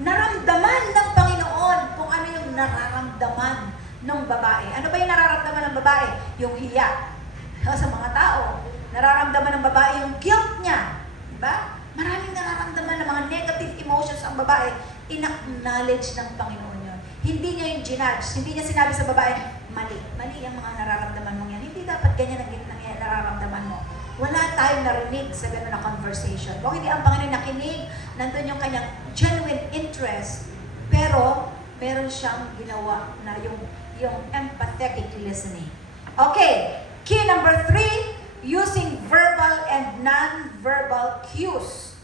Naramdaman ng Panginoon kung ano yung nararamdaman ng babae. Ano ba yung nararamdaman ng babae? Yung hiya sa mga tao. Nararamdaman ng babae yung guilt niya. Diba? Maraming nararamdaman ng mga negative emotions ang babae. In-acknowledge ng Panginoon yun. Hindi niya yung ginudge. Hindi niya sinabi sa babae, mali. Mali ang mga nararamdaman mo yan. Hindi dapat ganyan ang nararamdaman mo. Wala tayong narinig sa gano'n na conversation. Kung hindi ang Panginoon nakinig, nandun yung kanyang genuine interest. Pero, meron siyang ginawa na yung empathetic listening. Okay, key number 3, using verbal and non-verbal cues.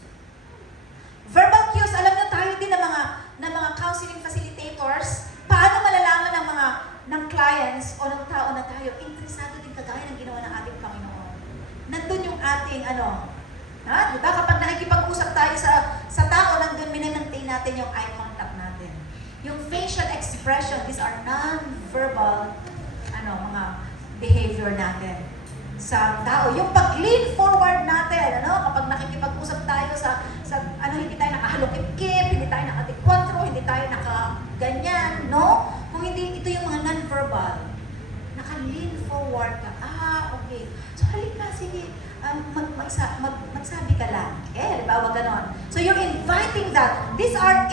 Verbal cues, alam niyo tayo din ng mga counseling facilitators, paano malalaman ng clients o ng tao na tayo interesado din kagaya ng ginawa ng ating Panginoon. Nandun yung ating diba? Kapag nakikipag-usap tayo sa tao, nandun minamaintain natin yung eye contact natin. Yung facial expression, these are non-verbal mga behavior natin sa tao. Yung pag-lean forward natin, kapag nakikipag-usap tayo sa hindi tayo nakahalukip-kip, hindi tayo nakatikotro, hindi tayo nakaganyan, no? Kung hindi, ito yung mga non-verbal. Naka-lean forward ka. Okay. So, halika, sige, magsabi ka lang. Halimbawa ganon. So, you're inviting that. These are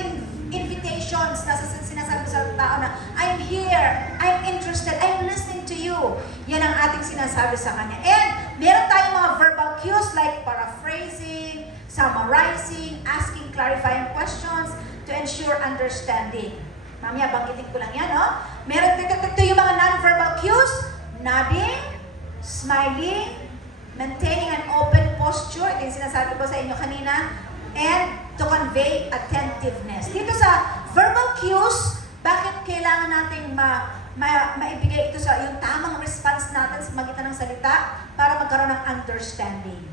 invitations na sinasabi sa tao na, I'm here, I'm interested, I'm listening to you. Yan ang ating sinasabi sa kanya. And, meron tayong mga verbal cues like paraphrasing, summarizing, asking clarifying questions to ensure understanding. Mamaya, banggitin ko lang yan, no? Meron ito yung mga non-verbal cues, nodding, smiling, maintaining an open posture, ito yung sinasabi ko sa inyo kanina, and to convey attentiveness. Dito sa verbal cues, bakit kailangan nating maibigay ito sa yung tamang response natin sa magitan ng salita para magkaroon ng understanding.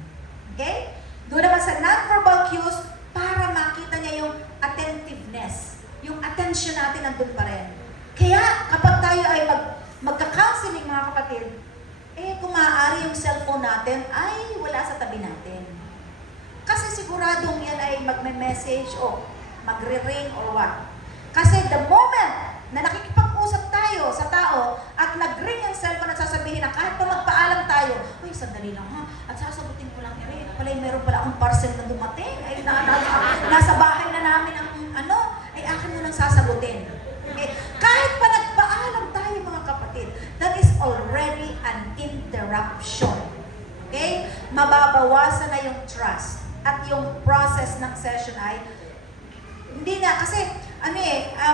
Okay? Doon naman sa non-verbal cues, para makita niya yung attentiveness. Yung attention natin nandun pa rin. Kaya kapag tayo ay magka-counseling mga kapatid, kung maaari yung cellphone natin ay wala sa tabi natin. Kasi siguradong yan ay magme-message o magre-ring or what. Kasi the moment na nakikipag-usap tayo sa tao at nag-ring yung cellphone at sasabihin na kahit pa magpaalam tayo, uy, sandali lang ha, at sasagutin ko lang, meron pala akong parcel na dumating, ay nasa bahay na namin ang ay akin mo nang sasagutin. Okay? Kahit pa nagpaalam tayo mga kapatid, that is already an interruption. Okay? Mababawasan na yung trust. At yung process ng session ay hindi na, kasi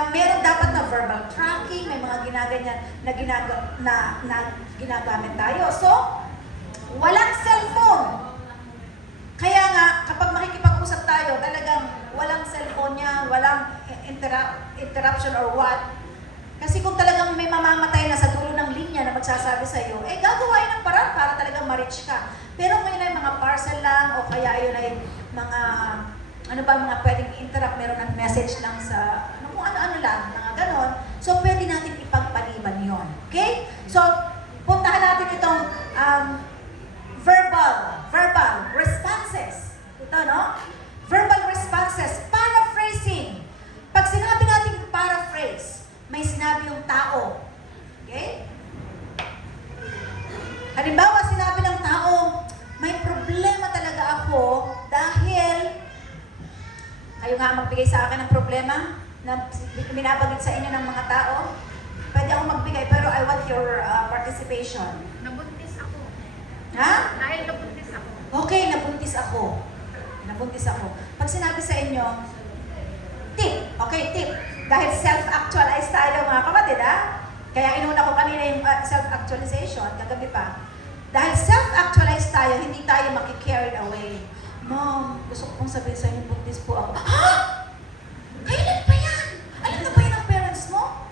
meron dapat na verbal tracking, may mga ginaganyan na ginagamit tayo. So, walang cellphone. Kaya nga, kapag makikipag-usap tayo, talagang walang cellphone niya, walang interruption or what. Kasi kung talagang may mamamatay na sa dulo ng linya na magsasabi sa iyo, gagawain ng paraan para talagang ma-reach ka. Pero ngayon ay mga parcel lang o kaya yun ay mga mga pwedeng interrupt, meron ng message lang sa kung ano-ano lang, mga ganon. So, pwede natin ipagpaliban yon. Okay? So, puntahan natin itong verbal responses. Ito, no? Verbal responses. Paraphrasing. Pag sinabi natin paraphrase, may sinabi yung tao. Okay? Halimbawa, sinabi ng tao, may problema talaga ako dahil kayo nga magbigay sa akin ng problema na binabagit sa inyo ng mga tao. Pwede ako magbigay, pero I want your participation. Nabuntis ako. Ha? Dahil nabuntis ako. Okay, nabuntis ako. Nabuntis ako. Pag sinabi sa inyo, tip. Okay, tip. Dahil self-actualize tayo mga kapatid, ha? Kaya inuna ko kanina yung self-actualization, kagabi pa. Dahil self-actualize tayo, hindi tayo maki-carried away. Mom, gusto ko pong sabihin sa inyo, buntis po ako. Ha? Kailan pa yan? Alam na ba yan ang parents mo?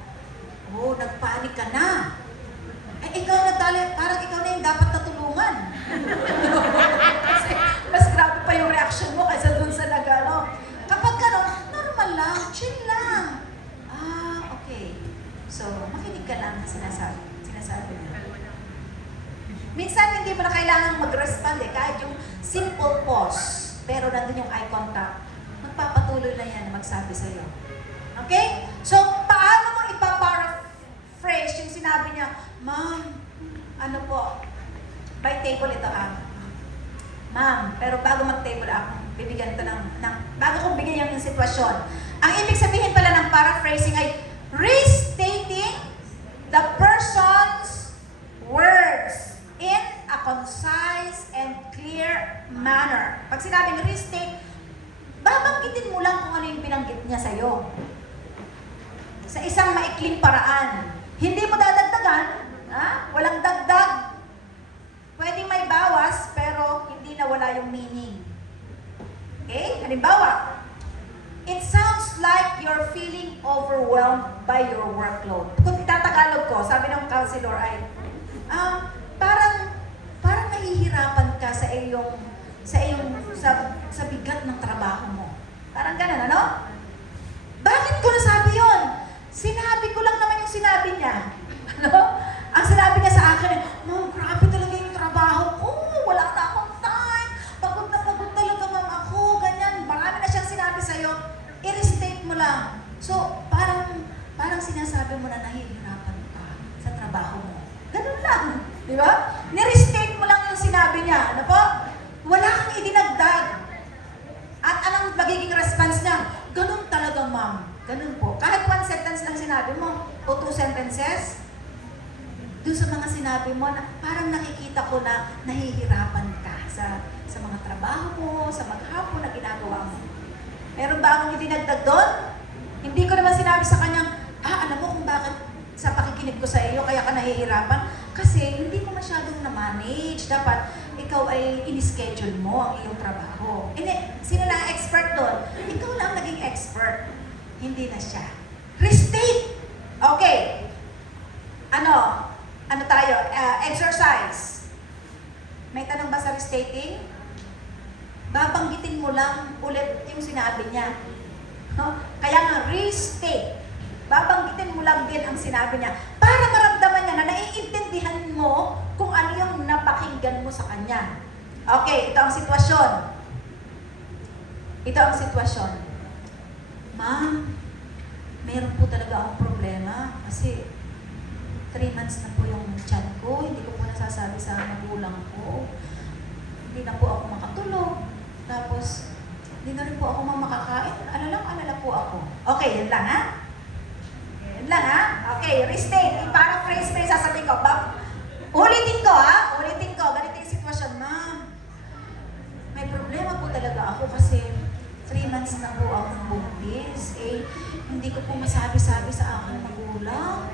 Oh, nagpanik ka na. Eh, ikaw parang ikaw na yung dapat natulungan. Kasi mas grabe pa yung reaction mo kaysa dun sa nagano. Kapag gano'n, normal lang, chill lang. Ah, okay. So, makinig ka lang sa sinasabi niya. Minsan hindi mo na kailangan mag-respond kahit yung simple pause, pero nandun yung eye contact, magpapatuloy na yan na magsabi sa'yo. Okay? So, paano mo ipa-paraphrase yung sinabi niya, Ma'am, ano po, by table ito Ma'am, pero bago mag-table ako, bibigyan ito bago kong bigyan yung sitwasyon. Ang ibig sabihin pala ng paraphrasing ay restating the person's words in a concise and clear manner. Pag sinabing restate, babanggitin mo lang kung ano yung binanggit niya sa'yo. Sa isang maikling paraan. Hindi mo dadagdagan, walang dagdag. Pwedeng may bawas, pero hindi nawala yung meaning. Okay? Halimbawa, it sounds like you're feeling overwhelmed by your workload. Kung itatagalog ko, sabi ng counselor ay, parang nahihirapan ka sa bigat ng trabaho mo. Parang ganun, ano? Bakit ko nasabi yun? Sinabi ko lang naman yung sinabi niya. Ano? Ang sinabi niya sa akin, Ma'am, grabe talaga yung trabaho ko. Wala na akong time. Pagod na pagod talaga, Ma'am, ako. Ganyan. Marami na siyang sinabi sa'yo. I-restate mo lang. So, parang sinasabi mo na nahihirapan ka sa trabaho mo. Ganun lang. Di ba? Ni-restate mo lang yung sinabi niya. Ano po? Wala kang idinagdag. At anong magiging response niya? Ganun talaga, Ma'am. Ganun po. Kahit one sentence lang sinabi mo, o two sentences, doon sa mga sinabi mo, parang nakikita ko na nahihirapan ka sa mga trabaho mo, sa maghapon na ginagawa mo. Meron ba akong idinagdag doon? Hindi ko naman sinabi sa kanyang, alam mo kung bakit sa pakikinig ko sa iyo, kaya ka nahihirapan? Kasi hindi mo masyadong na-manage. Dapat ikaw ay in-schedule mo ang iyong trabaho. Sino lang ang expert doon? Ikaw lang naging expert. Hindi na siya. Restate! Okay. Ano tayo? Exercise. May tanong ba sa restating? Babanggitin mo lang ulit yung sinabi niya. Kaya nga, restate. Babanggitin mo lang din ang sinabi niya para maramdaman niya na naiintindihan mo kung ano yung napakinggan mo sa kanya. Okay, ito ang sitwasyon. Ma'am, meron po talaga akong problema kasi 3 months na po yung tiyan ko, hindi ko po nasasabi sa magulang ko. Hindi na po ako makatulog. Tapos, hindi na rin po ako makakain. Alala po ako. Okay, yun lang Okay, restate. I-paraphrase mo yung sasabihin ko. Ulitin ko. Ganito yung sitwasyon. Ma'am, may problema po talaga ako kasi 3 months na po akong buntis. Hindi ko po masabi-sabi sa aking magulang.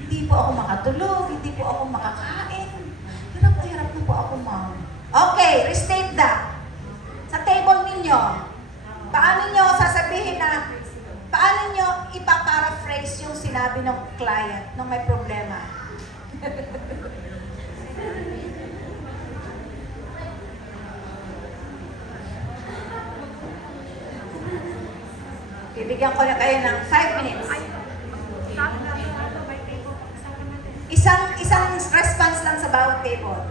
Hindi po ako makatulog. Hindi po ako makakain. Hirap na po ako, Ma'am. Okay, restate that. Sa table ninyo, paano nyo ipaparaphrase yung sinabi ng client nung may problema? Bibigyan ko na kayo ng 5 minutes. Isang response lang sa bawat table.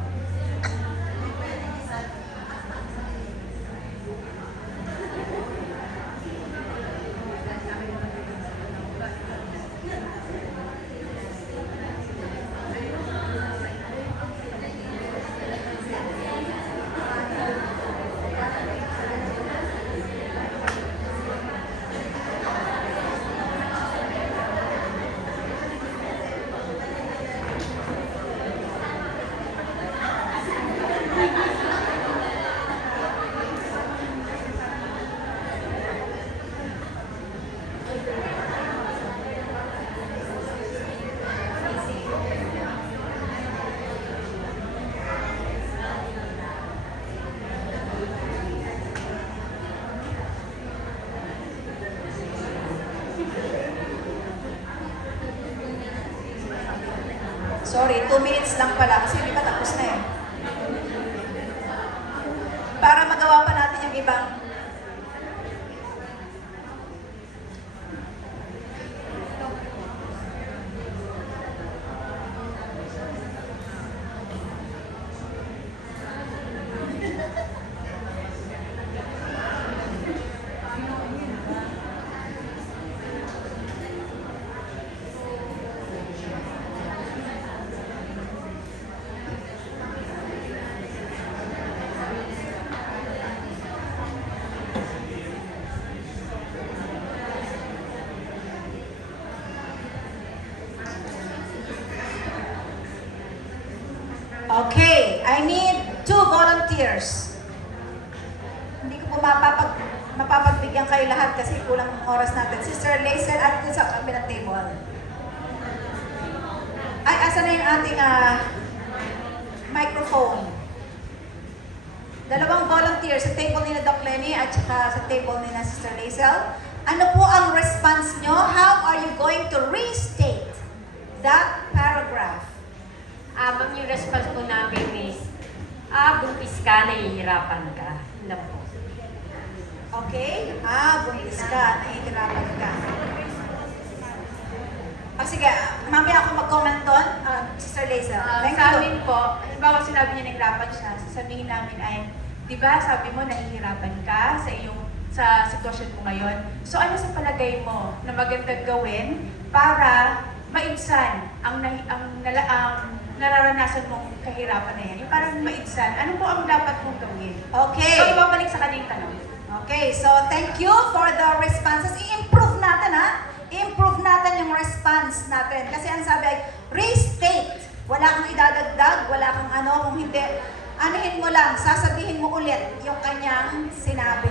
Sorry, 2 minutes lang pala kasi di ba tapos na eh. Para magawa pa natin yung ibang. Okay, I need 2 volunteers. Hindi ko po mapapagbigyan kayo lahat kasi kulang ang oras natin. Sister Lazel at dun sa kabilang table. Ay, asa na yung ating microphone? 2 volunteers sa table ni na Doc Lenny at saka sa table ni na Sister Lazel. Ano po ang response nyo? How are you going to restate that paragraph? Ma'am, yung response po namin is, buntis ka, nahihirapan ka. Yun lang po. Okay? Buntis ka, nahihirapan ka. Sige, mamaya ako mag-comment doon. Sister Lazel. Thank Sa you. amin po, halimbawa sinabi niya nahihirapan siya, sasabihin namin ay, di ba sabi mo nahihirapan ka sa sitwasyon mo ngayon? So ano sa palagay mo na magandang gawin para maibsan ang nararanasan mong kahirapan na yan? Yung parang maibsan, ano po ang dapat mong gawin? Okay. So ibabalik sa kanyang tanong. Okay, so thank you for the responses. I-improve natin I-improve natin yung response natin. Kasi ang sabi ay, restate. Wala kang idadagdag, wala kang kung hindi, anuhin mo lang, sasabihin mo ulit yung kanyang sinabi.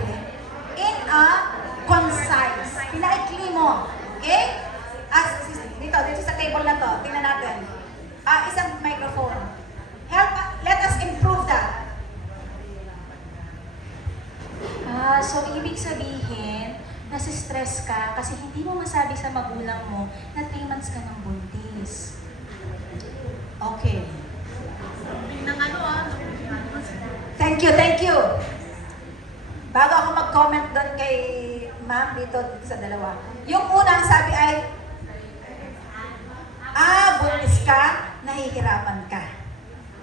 In a concise. Pinaikli mo. Okay? Dito sa table na to, tingnan natin. Isang microphone. Let us improve that. So, ibig sabihin, nasistress ka kasi hindi mo masabi sa magulang mo na 3 months ka ng buntis. Okay. Thank you. Bago ako mag-comment doon kay ma'am dito sa dalawa. Yung unang sabi ay, buntis ka, nahihirapan ka.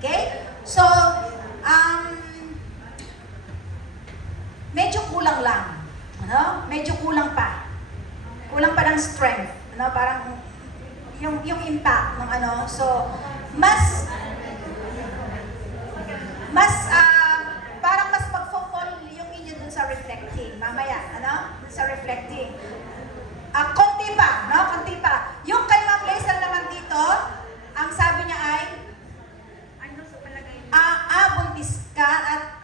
Okay? So, medyo kulang lang. Medyo kulang pa. Kulang pa ng strength. Parang yung impact ng So, parang mas mag-fall yung inyo dun sa reflecting. Mamaya, dun sa reflecting. Konti pa, konti pa. Yung kay Ma'am Lazel naman dito, ang sabi niya ay, Ano sa palagay mo? buntis ka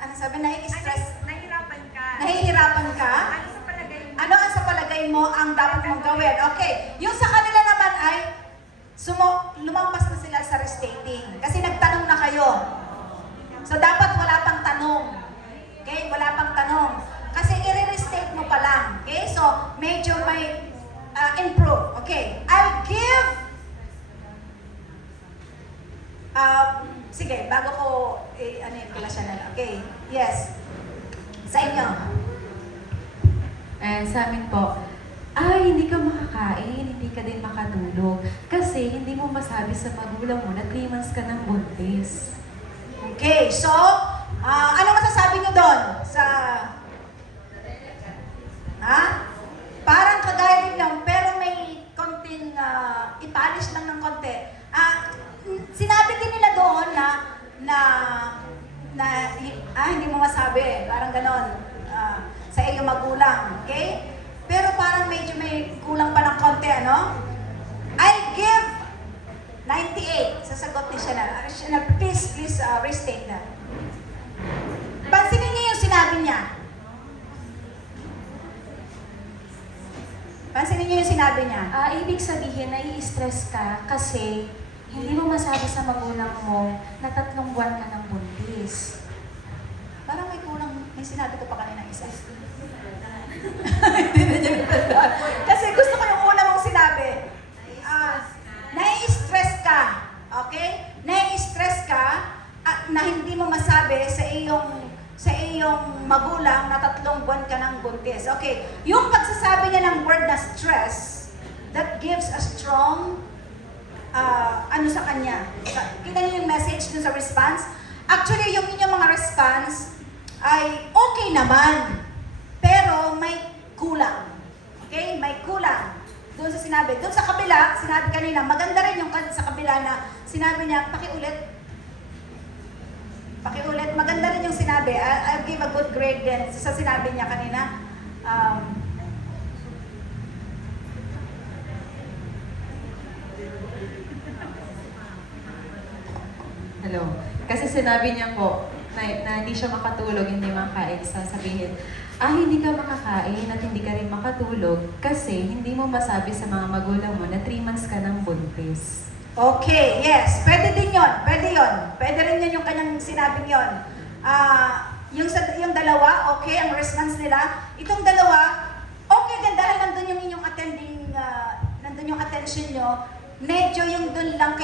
at, sabi, nai-stress, Nahirapan ka. nahihirapan ka. Ano sa palagay mo? Ano ang sa palagay mo ang dapat mong gawin? Okay, yung sa kanila naman ay, lumampas na sila sa restating. Kasi nagtanong na kayo. So, dapat wala pang tanong. Okay? Wala pang tanong. Kasi i-restate mo pa lang. Okay? So, medyo may improve. Okay. I'll give... sige, bago ko yung kalasya na. Okay. Yes. Sa inyo. Sa amin po, hindi ka makakain, hindi ka din makatulog. Kasi hindi mo masabi sa magulang mo na 3 months ka ng buntis. Okay. So, ano masasabi nyo doon? Parang kagaya din lang, pero may konting i-polish lang ng konti. Sinabi din nila doon hindi mo masabi. Parang ganon. Sa iyong magulang. Okay? Pero parang medyo may kulang pa ng konti, I give 98. Sasagot ni Chanel. Chanel, please restate that. Pansinin niyo yung sinabi niya. Pansinin niyo yung sinabi niya. Ibig sabihin, nai-stress ka kasi hindi mo masabi sa magulang mo na 3 buwan ka ng buntis. Parang may kulang, may sinabi ko pa kanina isa. Hindi na niya natandaan. Kasi gusto ko yung una mong sinabi. Nai-stress ka. Okay? iyong magulang na 3 buwan ka ng buntis. Okay, yung pagsasabi niya ng word na stress, that gives a strong ano sa kanya. Kita niyo yung message dun sa response? Actually, yung inyong mga response ay okay naman, pero may kulang. Okay? May kulang. Doon sa sinabi. Doon sa kabila, sinabi kanina, maganda rin yung sa kabila na sinabi niya, pakiulit. Maganda rin yung sinabi. I'll give a good grade din sa sinabi niya kanina. Hello. Kasi sinabi niya po na hindi siya makatulog, hindi makain. Sasabihin, hindi ka makakain at hindi ka rin makatulog kasi hindi mo masabi sa mga magulang mo na 3 months ka ng buntis. Okay, yes. Pwede din yon. Pwede yon. Pwede rin yun yung kanyang sinabing yon. Yung dalawa, okay, ang response nila. Itong dalawa, okay din dahil nandun yung inyong nandun yung attention nyo. Medyo yung dun lang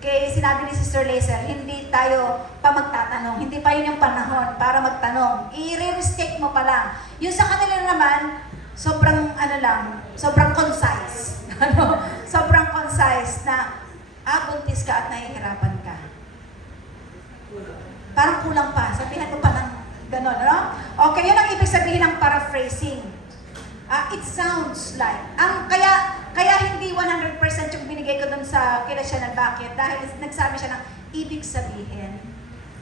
kay sinabi ni Sister Lazel, hindi tayo pa magtatanong. Hindi pa yun yung panahon para magtanong. I-restate mo pa lang. Yung sa kanila naman, sobrang sobrang concise. Sobrang concise na, buntis ka at nahihirapan ka. Parang kulang pa. Sabihan mo pa ng gano'n, ano? Okay, yun ang ibig sabihin ng paraphrasing. It sounds like. Kaya hindi 100% yung binigay ko dun sa kila siya na bakit. Dahil nagsabi siya ng ibig sabihin.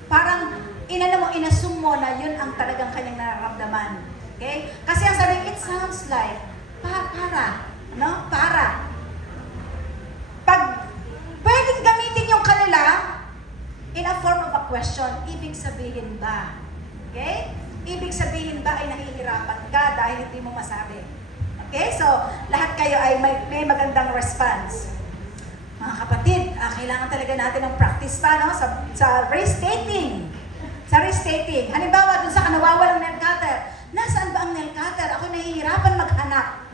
Parang, inassume mo na yun ang talagang kanyang nararamdaman. Okay? Kasi ang sabi, it sounds like, para. Pag pwedeng gamitin yung kanila in a form of a question, ibig sabihin ba? Okay? Ibig sabihin ba ay nahihirapan ka dahil hindi mo masabi? Okay? So, lahat kayo ay may magandang response. Mga kapatid, kailangan talaga natin ng practice pa, no? Sa restating. Sa restating. Halimbawa, dun sa nawawalang nail cutter. Nasaan ba ang nail cutter? Ako nahihirapan maghanap.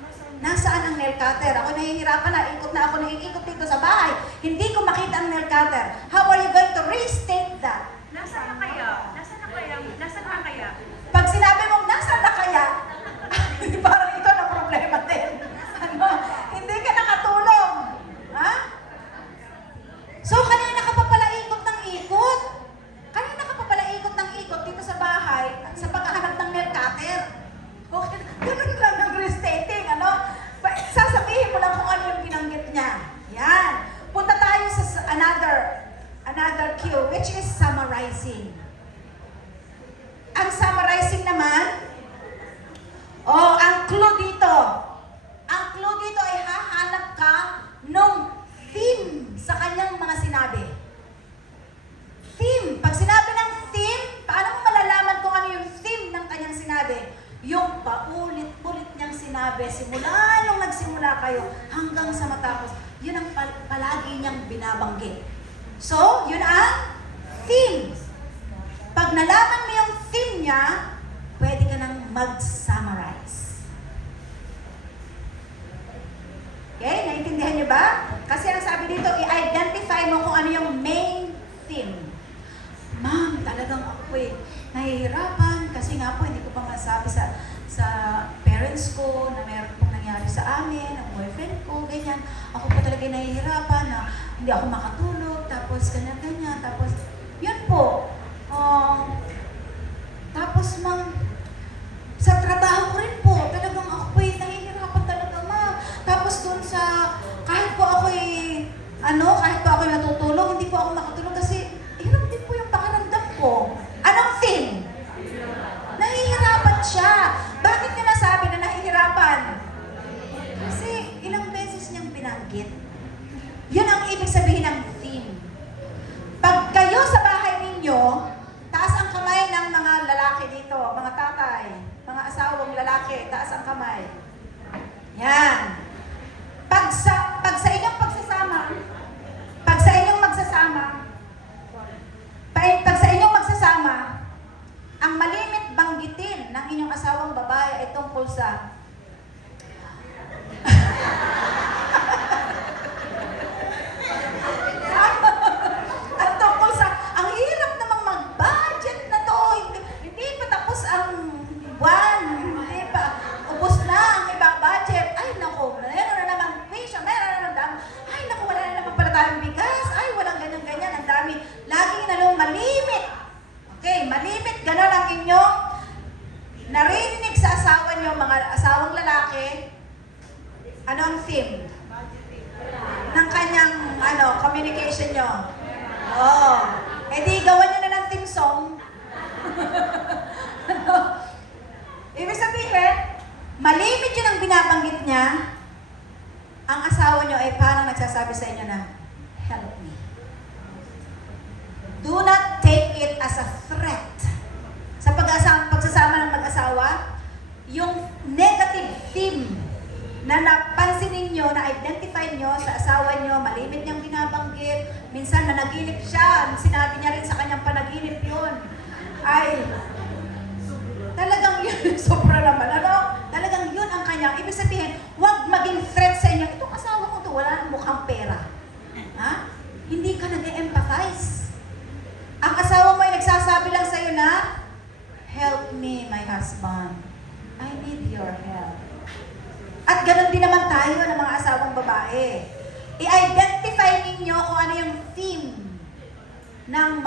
Nasaan ang nail cutter? Ako nahihirapan na ako naiikot dito sa bahay. Hindi ko makita ang nail cutter. How are you going to restate that? Nasaan na kaya? Nasaan na kaya? Pag sinabi mong nasaan na kaya, parang ito na problema din. Hindi ka nakatulong. Ha? So, kanina ka pa pala ikot ng ikot. Kanina ka pa pala ikot ng ikot dito sa bahay sa paghahanap ng nail cutter. Okay, ganun lang ang restating, sasabihin mo lang kung ano yung binanggit niya. Yan. Punta tayo sa another cue, which is summarizing. Ang summarizing naman, ang clue dito. Ang clue dito ay hahanap ka nung theme sa kanyang mga sinabi. Theme. Pag sinabi ng theme, paano mo malalaman kung ano yung theme ng kanyang sinabi? Yung paulit-ulit niyang sinabi, simula nung nagsimula kayo hanggang sa matapos, yun ang palagi niyang binabanggit. So, yun ang theme. Pag nalaman mo yung theme niya, pwede ka nang mag-summarize. Okay? Naintindihan niyo ba? Kasi ang sabi dito, i-identify mo kung ano yung main theme. Ma'am, talagang ako nahihirapan kasi nga po hindi ko pa masabi sa parents ko na meron pong nangyari sa amin, ang boyfriend ko, ganyan. Ako po talaga nahihirapan na hindi ako makatulog, tapos ganyan, tapos yun po. Tapos sa trabaho ko rin po, talagang ako po nahihirapan talaga, ma'am. Tapos dun sa, kahit po ako natutulog, hindi po ako makatulog kasi hirap din po yung pakiramdam ko. Anong theme? Nahihirapan siya. Bakit niya nasabi na nahihirapan? Kasi ilang beses niyang binanggit. Yun ang ibig sabihin ng theme. Pag kayo sa bahay ninyo, taas ang kamay ng mga lalaki dito, mga tatay, mga asawang lalaki, taas ang kamay. Yan. Pag sa inyong magsasama, ang malimit banggitin ng inyong asawang babae ay tungkol sa ang hirap namang mag-budget na to, tayong bigas. Ay, walang ganyan-ganyan. Ang dami. Laging malimit. Okay, malimit. Ganon ang inyong naririnig sa asawa nyo, mga asawang lalaki. Ano ang theme ng kanyang communication nyo? Oh, edi gawan nyo na ng theme song. Ibig sabihin, malimit yun ang binabanggit niya. Ang asawa nyo ay parang nagsasabi sa inyo na, help me. Do not take it as a threat. Sa pagsasama ng mag-asawa, yung negative theme na napansin ninyo, na-identify nyo sa asawa nyo, malimit niyang binabanggit, minsan nanaginip siya, sinabi niya rin sa kanyang panaginip yun, ay, talagang yun, sobra naman, talagang yun ang kanya. Ibig sabihin, huwag maging threat sa inyo, itong asawa ko to, wala nang mukhang pera. Ha? Hindi ka nag-empathize. Ang asawa mo ay nagsasabi lang sa'yo na, help me, my husband. I need your help. At ganun din naman tayo ng mga asawang babae. I-identify ninyo kung ano yung theme ng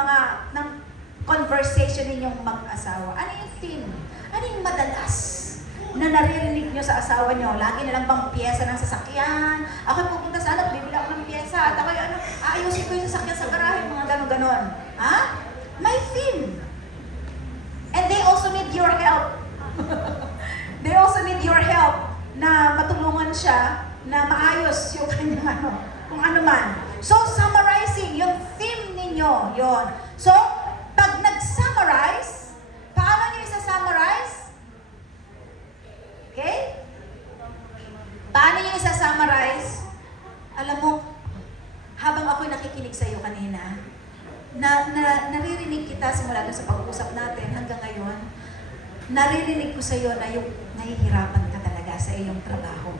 conversation ninyong mag-asawa. Ano yung theme? Ano yung madalas na naririnig nyo sa asawa nyo? Lagi na lang bang piyesa ng sasakyan? Ako pupunta sa bibili ako ng piyesa. At ako aayusin ko yung sasakyan sa garahe, mga ganon-ganon. Ha? May theme. And they also need your help. They also need your help na matulungan siya na maayos yung kanyang kung ano man. So, summarizing, yung theme ninyo, yon. So, pag nag-summarize, paano nyo isa-summarize? Okay? Paano nyo isa-summarize? Alam mo, habang ako'y nakikinig sa'yo kanina, naririnig kita simula doon sa pag-uusap natin hanggang ngayon, naririnig ko sa'yo na yung nahihirapan ka talaga sa iyong trabaho.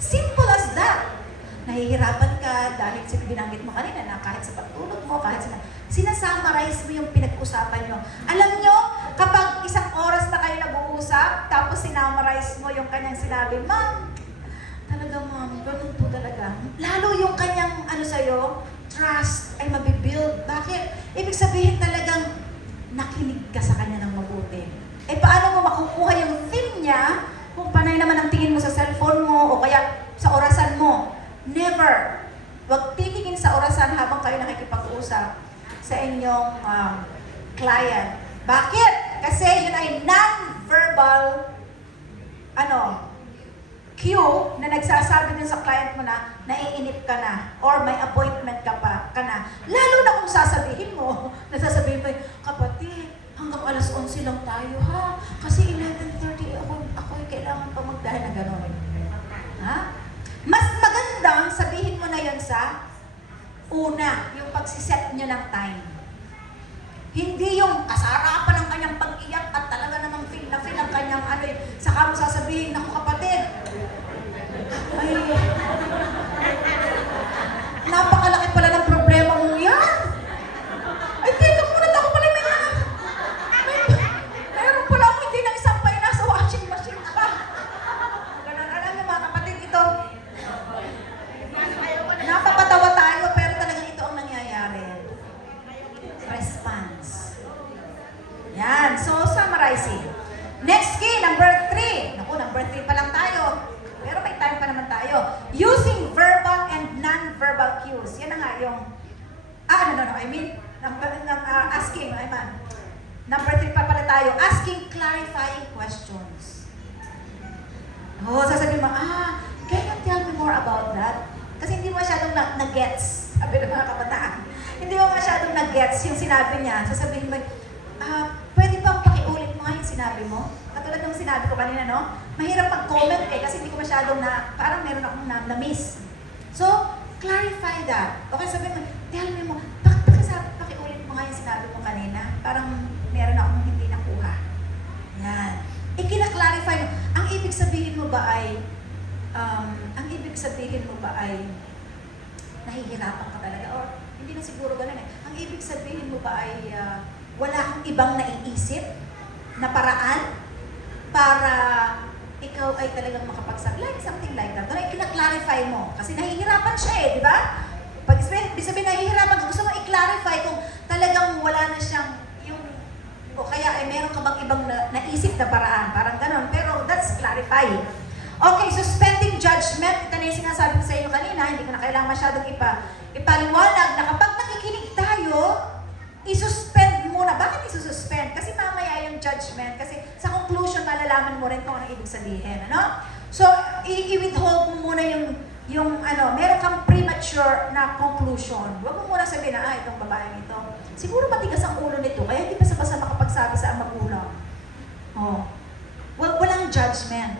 Simple as that. Nahihirapan ka dahil binanggit mo kanina na kahit sa pagtulog mo, kahit sa... Sinasummarize mo yung pinag-usapan nyo. Alam nyo, kapag isang oras na kayo nag-uusap, tapos sinummarize mo yung kanyang sinabi, ma'am, talaga ma'am, ganun po talaga. Lalo yung kanyang, sa'yo, trust ay mabibuild. Bakit? Ibig sabihin talagang nakinig ka sa kanya ng mabuti. Eh, paano mo makukuha yung theme niya kung panay naman ang tingin mo sa cellphone mo o kaya sa orasan mo? Never. Huwag titingin sa orasan habang kayo nakikipag-usap sa inyong client. Bakit? Kasi yun ay non-verbal cue na nagsasabi din sa client mo na naiinip ka na or may appointment ka na. Lalo na kung sasabihin mo, nasasabihin mo, kapatid, hanggang alas 11 lang tayo ha, kasi 11:30 ako kailangan pa magdahil na gano'n. Ha? Mas magandang sabihin mo na yon sa una, yung pagsiset nyo ng time. Hindi yung kasarapan ng kanyang pag-iyak at talaga namang feel na feel ang kanyang saka mo sasabihin, naku kapatid, ay, napakalaki pala ng problema mo yan. Ay, teka muna, ako pala mayroon pala ako hindi nang isampay na sa washing machine pa. Ganun, alam niyo mga kapatid, ito, napapatawa tayo, pero talagang ito ang nangyayari. Response. Yan, so summarizing. Next key, number 3. Naku, number 3 pa lang tayo. Pero may time pa naman tayo. Using verbal and non-verbal cues. Yan na nga yung, asking, Number 3 pa pala tayo. Asking clarifying questions. Sasabihin mo, can you tell me more about that? Kasi hindi mo masyadong na-gets. Sabi ng mga kabataan. Hindi mo masyadong na-gets yung sinabi niya. Sasabihin mo, pwede bang pakiulit mo nga yung sinabi mo? Katulad ng sinabi ko kanina, no? Mahirap mag-comment kasi hindi ko masyadong parang meron akong na-miss. So, clarify that. Okay, sabihin mo, tell me mo, pakiulit mo nga yung sinabi mo kanina. Parang meron akong hindi nakuha. Yan. Kina-clarify mo. Ang ibig sabihin mo ba ay, nahihirapan ka talaga? Or, hindi na siguro ganun eh. Ang ibig sabihin mo ba ay, wala kang ibang naiisip na paraan para ikaw ay talagang makapagsabi, like something like that. Kina-clarify mo. Kasi nahihirapan siya di ba? Pag yung wala na siyang, o kaya ay meron ka bang ibang naisip na paraan, parang ganon. Pero that's clarifying. Okay, suspending judgment. Ito na yung sinasabi ko sa inyo kanina, hindi ko na kailangan masyadong ipaliwanag na kapag nakikinig tayo, isuspend muna. Bakit isususpend? Kasi mamaya yung judgment. Kasi sa conclusion, malalaman mo rin kung ano ibig sabihin. Ano? So, i-withhold mo muna yung meron kang premature na conclusion. Huwag mo muna sabihin na, itong babaeng ito, siguro matigas ang ulo nito, kaya hindi pa sa makapagsabi sa magulang. Oh. Walang judgment.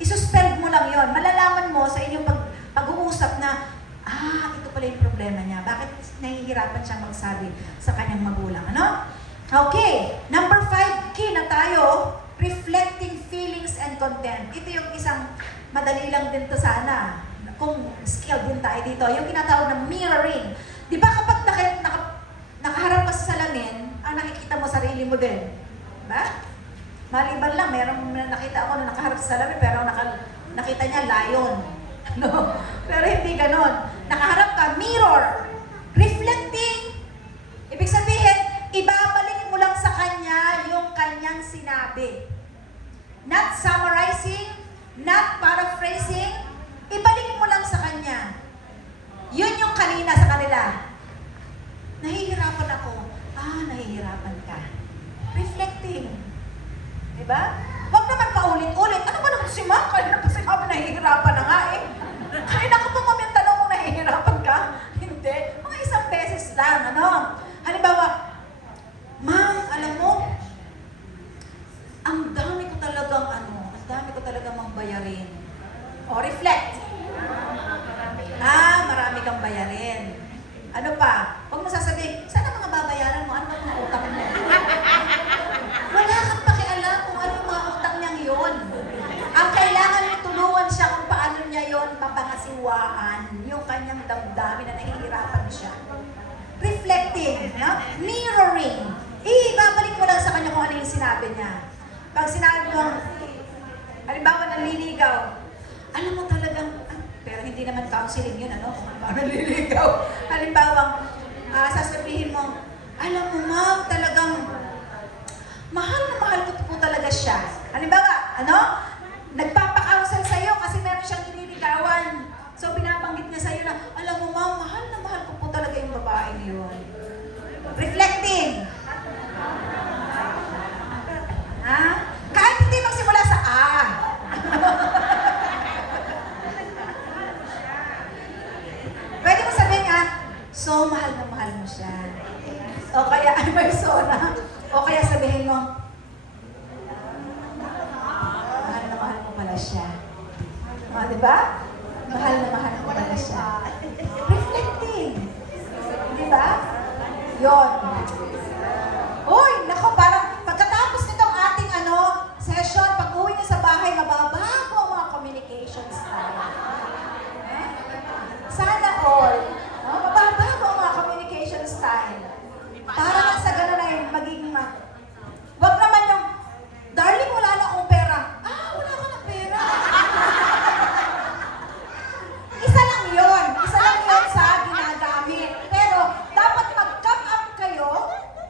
Isuspend mo lang yon. Malalaman mo sa inyong pag-uusap na, ito pala yung problema niya. Bakit nahihirapan siyang magsabi sa kanyang magulang? Ano? Okay. Number 5, key na tayo. Reflecting feelings and content. Ito yung isang madali lang din to sana. Kung skill din tayo dito. Yung tinatawag na mirroring. Di ba kapag nakaharap ka sa salamin, nakikita mo sarili mo din. Diba? Maliban lang, merong nakita ako na nakaharap sa salamin, pero nakita niya lion. No? Pero hindi ganon. Nakaharap ka, mirror. Reflecting. Ibig sabihin, ibabalik mo lang sa kanya yung kanyang sinabi. Not summarizing, not paraphrasing, ibalik mo lang sa kanya. Yun yung kanina sa kanila. Nahihirapan ako. Nahihirapan ka. Reflecting. Diba? Huwag naman paulit-ulit. Ano ba naman si Ma'am? Kaya na pa sinabi nahihirapan na nga eh. Kaya ko pa Ma'am yung tanong mo nahihirapan ka? Hindi. Mga isang beses lang. Ano? Halimbawa, Ma'am, alam mo, ang dami ko talagang bayarin. O, reflect. Marami kang bayarin. Ano pa? Huwag mo sasabihin, sana mga babayaran mo? Ano ba mga utang mo? Wala kang pakialam kung ano yung mga utang niyang yun. Ang kailangan mo tulungan siya kung paano niya yun mapangasiwaan yung kanyang damdamin na nahihirapan siya. Reflecting, no? Mirroring. Ibabalik mo lang sa kanya kung ano yung sinabi niya. Pag sinabi mo, halimbawa nanliligaw, alam mo talagang, pero hindi naman counseling yun, ano? Kung halimbawa nanliligaw. Halimbawa, sasabihin mo, alam mo Ma'am, talagang, mahal na mahal ko po talaga siya. Halimbawa, nagpapa-counsel sa'yo kasi meron siyang nililigawan. So, binabanggit niya sa'yo na, alam mo Ma'am, mahal na mahal ko po talaga yung babae yun. Reflecting. Kahit hindi magsimula sa Pwede mo sabihin so mahal na mahal mo siya. O kaya, may sona. O kaya sabihin mo, mahal na mahal mo pala siya. Diba? Mahal na mahal mo pala siya. Reflecting. Diba? Yun. Uy, nako, parang pagkatapos nitong ating session, pag-uwi niyo sa bahay, mababago ang mga communication style. Sana all. Mababago ang mga communication style. Para lang sa gano'n ay magiging wag naman yung, darling, wala na akong pera. Wala ka ng pera. Isa lang yun sa ginagamit. Pero, dapat mag-come up kayo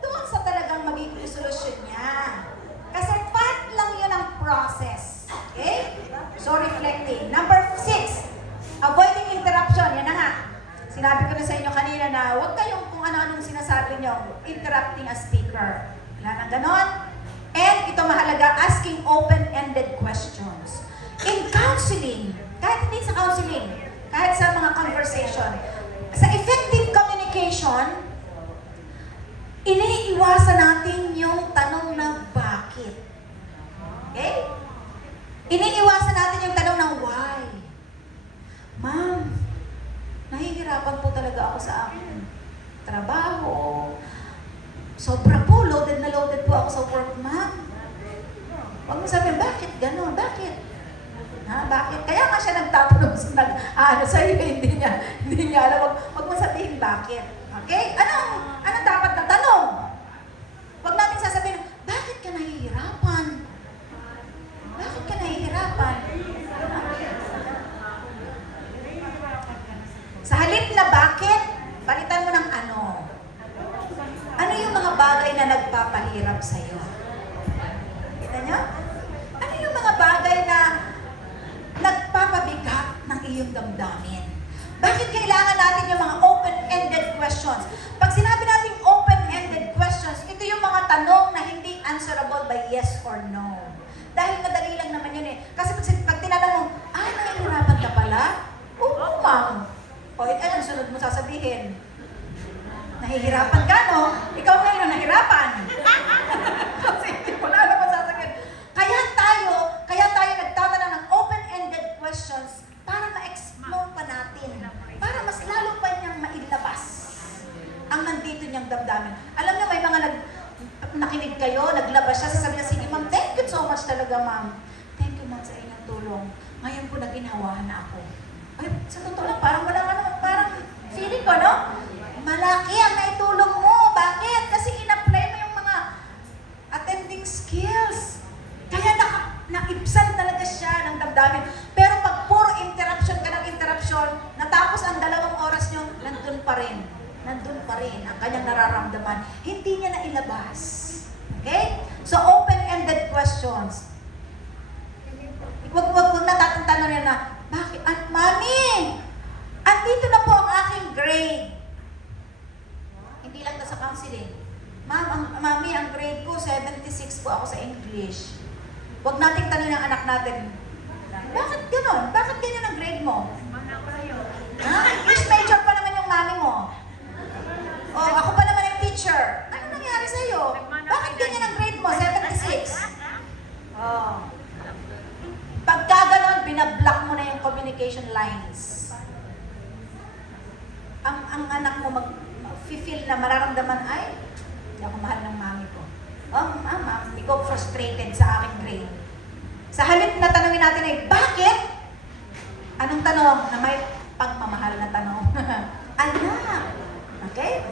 doon sa talagang magiging solusyon niya. Kasi part lang yun ang process. Okay? So, reflecting. Number 6, avoiding interruption. Yan na nga. Sinabi ko na sa inyo kanina na huwag kayong kung ano-anong sinasabi nyo, interrupting a speaker. Wala nang ganon. And ito mahalaga, asking open-ended questions. In counseling, kahit hindi sa counseling, kahit sa mga conversation, sa effective communication, iniiwasan natin yung tanong ng bakit. Okay? Iniiwasan natin yung tanong ng why. Ma'am, nahihirapan po talaga ako sa aking trabaho. Sobra po, loaded na loaded po ako sa work, ma'am. Huwag mo sabihin, bakit gano'n? Bakit? Bakit? Kaya nga siya nagtatanong sa iyo, hindi niya alam. Huwag mo sabihin, bakit? Okay? Anong dapat na tanong? Huwag natin sasabihin, bakit ka nahihirapan? Bakit ka nahihirapan? Sa halip na bakit, palitan mo ng ano. Ano yung mga bagay na nagpapahirap sa'yo? Kita nyo? Ano yung mga bagay na nagpapabigat ng iyong damdamin? Bakit kailangan natin yung mga open-ended questions? Pag sinabi natin open-ended questions, ito yung mga tanong na hindi answerable by yes or no. Dahil madali lang naman yun eh. Kasi pag tinanong mo, nahihirapan ka pala? Oo, ma'am. O, anong sunod mo sasabihin? Nahihirapan ka, no? Ikaw ngayon ang nahirapan. Kasi wala naman sasabihin. Kaya tayo nagtatanong ng open-ended questions para ma-explore pa natin. Para mas lalo pa niyang mailabas ang nandito niyang damdamin. Alam niyo, may mga nakinig kayo, naglabas siya, sasabihin niya, sige ma'am, thank you so much talaga ma'am. Thank you ma'am sa inyong tulong. Ngayon po naginhawahan na ako. Ay, sa totoo lang, parang wala ka naman, parang feeling ko, no? Malaki ang naitulong mo. Bakit? Kasi in-apply mo yung mga attending skills. Kaya naibsan talaga siya ng damdamin. Pero pag puro interruption ka ng interruption, natapos ang 2 oras nyo, nandun pa rin. Nandun pa rin ang kanyang nararamdaman. Hindi niya nailabas. Okay? So, open-ended questions. Huwag natatanong niya na, bakit? Mami! Andito na po ang aking grade. Hindi lang to sa counseling. Mami, ang grade ko, 76 po ako sa English. Huwag nating tanongin ang anak natin, bakit ganon? Bakit ganyan ang grade mo? English major pa naman yung mami mo. O, ako pa naman yung teacher. Ano nangyari sa'yo? Bakit ganyan ang grade mo? 76? Oh. Pagka ganon, binablock mo na yung communication lines. Ang anak mo mag-feel na mararamdaman, ay, hindi ako mahal ng mami ko. Ma'am, hindi ko frustrated sa aking grade. Sa halip na tanongin natin ay, bakit? Anong tanong? Na may pagmamahal na tanong. Anak. Okay?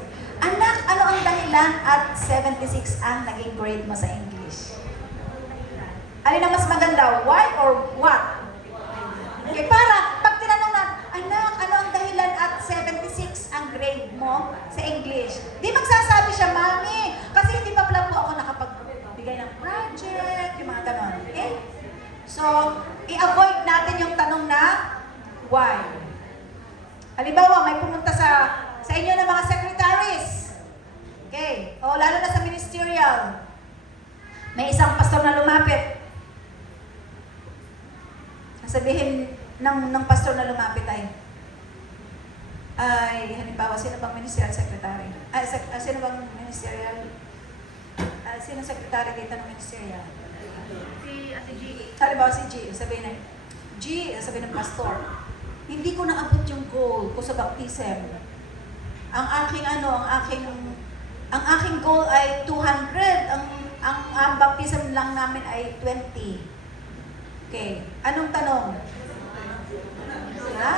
Anak, ano ang dahilan at 76 ang naging grade mo sa English? Alin ang mas maganda? Why or what? Okay, para pag tinanong na, anak, ano ang dahilan at 76 ang grade mo sa English? Di magsasabi siya, mami, kasi hindi pa pala po ako nakapagbigay ng project, yung mga ganon. Okay? So, i-avoid natin yung tanong na, why? Halimbawa, may pumunta sa inyo ng mga secretaries. Okay? O lalo na sa ministerial. May isang pastor na lumapit. Sabihin ng pastor na lumapit ay, halimbawa, sino bang ministerial secretary? Sino bang ministerial? Sino secretary dito ng ministerial? Si Ate G. Halimbawa si G, sabihin ng pastor, hindi ko naabot yung goal ko sa baptism. Ang aking goal ay 200. Ang baptism lang namin ay 20. Okay. Anong tanong? Ha?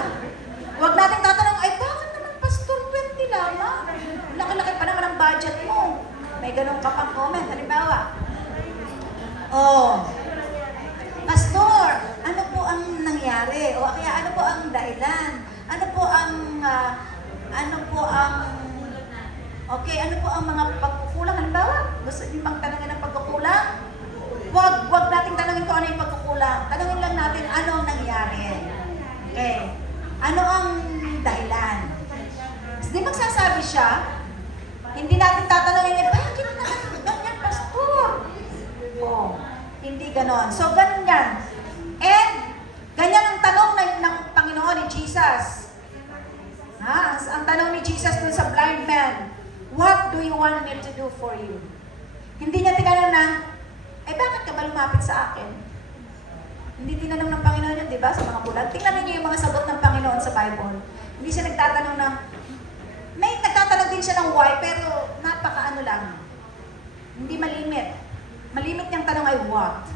Huwag natin tatanong, ay bakit naman pastor 20 lamang? Laki-laki pa naman ang budget mo. May ganun ka pang comment. Halimbawa, pastor, ano po ang nangyari? O kaya ano po ang dahilan? Ano po ang mga pagkukulang? Halimbawa, gusto niyo bang tanongin ang pagkukulang? Huwag nating tanongin kung ano yung pagkukulang. Tanongin lang natin ano ang nangyari. Okay. Ano ang dahilan? Di magsasabi siya, hindi natin tatanungin, bakit naman ganyan, pastor? Hindi ganon. So, ganon yan. And, ganyan ang tanong ng Panginoon ni Jesus. Ang tanong ni Jesus dun sa blind man, what do you want me to do for you? Hindi niya tinanong na, bakit ka ba lumapit sa akin? Hindi tinanong ng Panginoon yun, di ba? Sa mga bulag. Tingnan niyo yung mga sagot ng Panginoon sa Bible. Hindi siya nagtatanong ng, may nagtatanong din siya ng why, pero napaka-ano lang. Hindi malimit. Malimit niyang tanong ay what?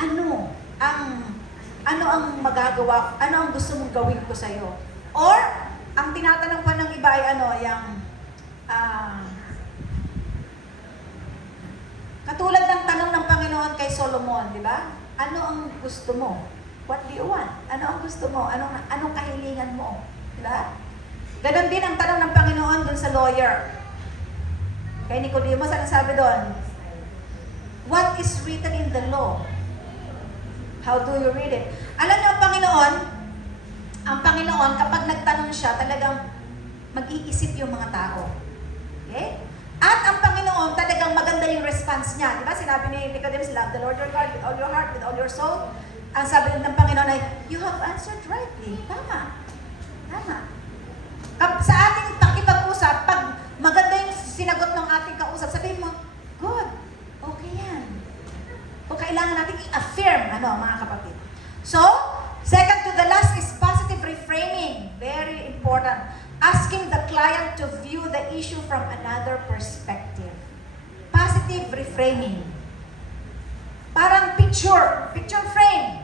Ano ang magagawa, ano ang gusto mong gawin ko sa'yo? Or, ang tinatanong pa ng iba ay katulad ng tanong ng Panginoon kay Solomon, di ba? Ano ang gusto mo? What do you want? Ano ang gusto mo? Anong kahilingan mo? Di ba? Ganon din ang tanong ng Panginoon dun sa lawyer. Kay Nicodemus, anong sabi doon? What is written in the law? How do you read it? Alam niyo, ang Panginoon, kapag nagtanong siya, talagang mag-iisip yung mga tao. Okay? At ang Panginoon, talagang maganda yung response niya. Di ba? Sinabi ni Nicodemus, love the Lord your God with all your heart, with all your soul. Ang sabi ng Panginoon ay, you have answered rightly. Tama. Tama. Sa ating pakipag-usap, pag maganda yung sinagot ng ating kausap, sabihin mo, good. Okay yan. O kailangan natin i-affirm, mga kapatid. So, second to the last is positive reframing. Very important. Asking the client to view the issue from another perspective. Positive reframing. Parang picture frame.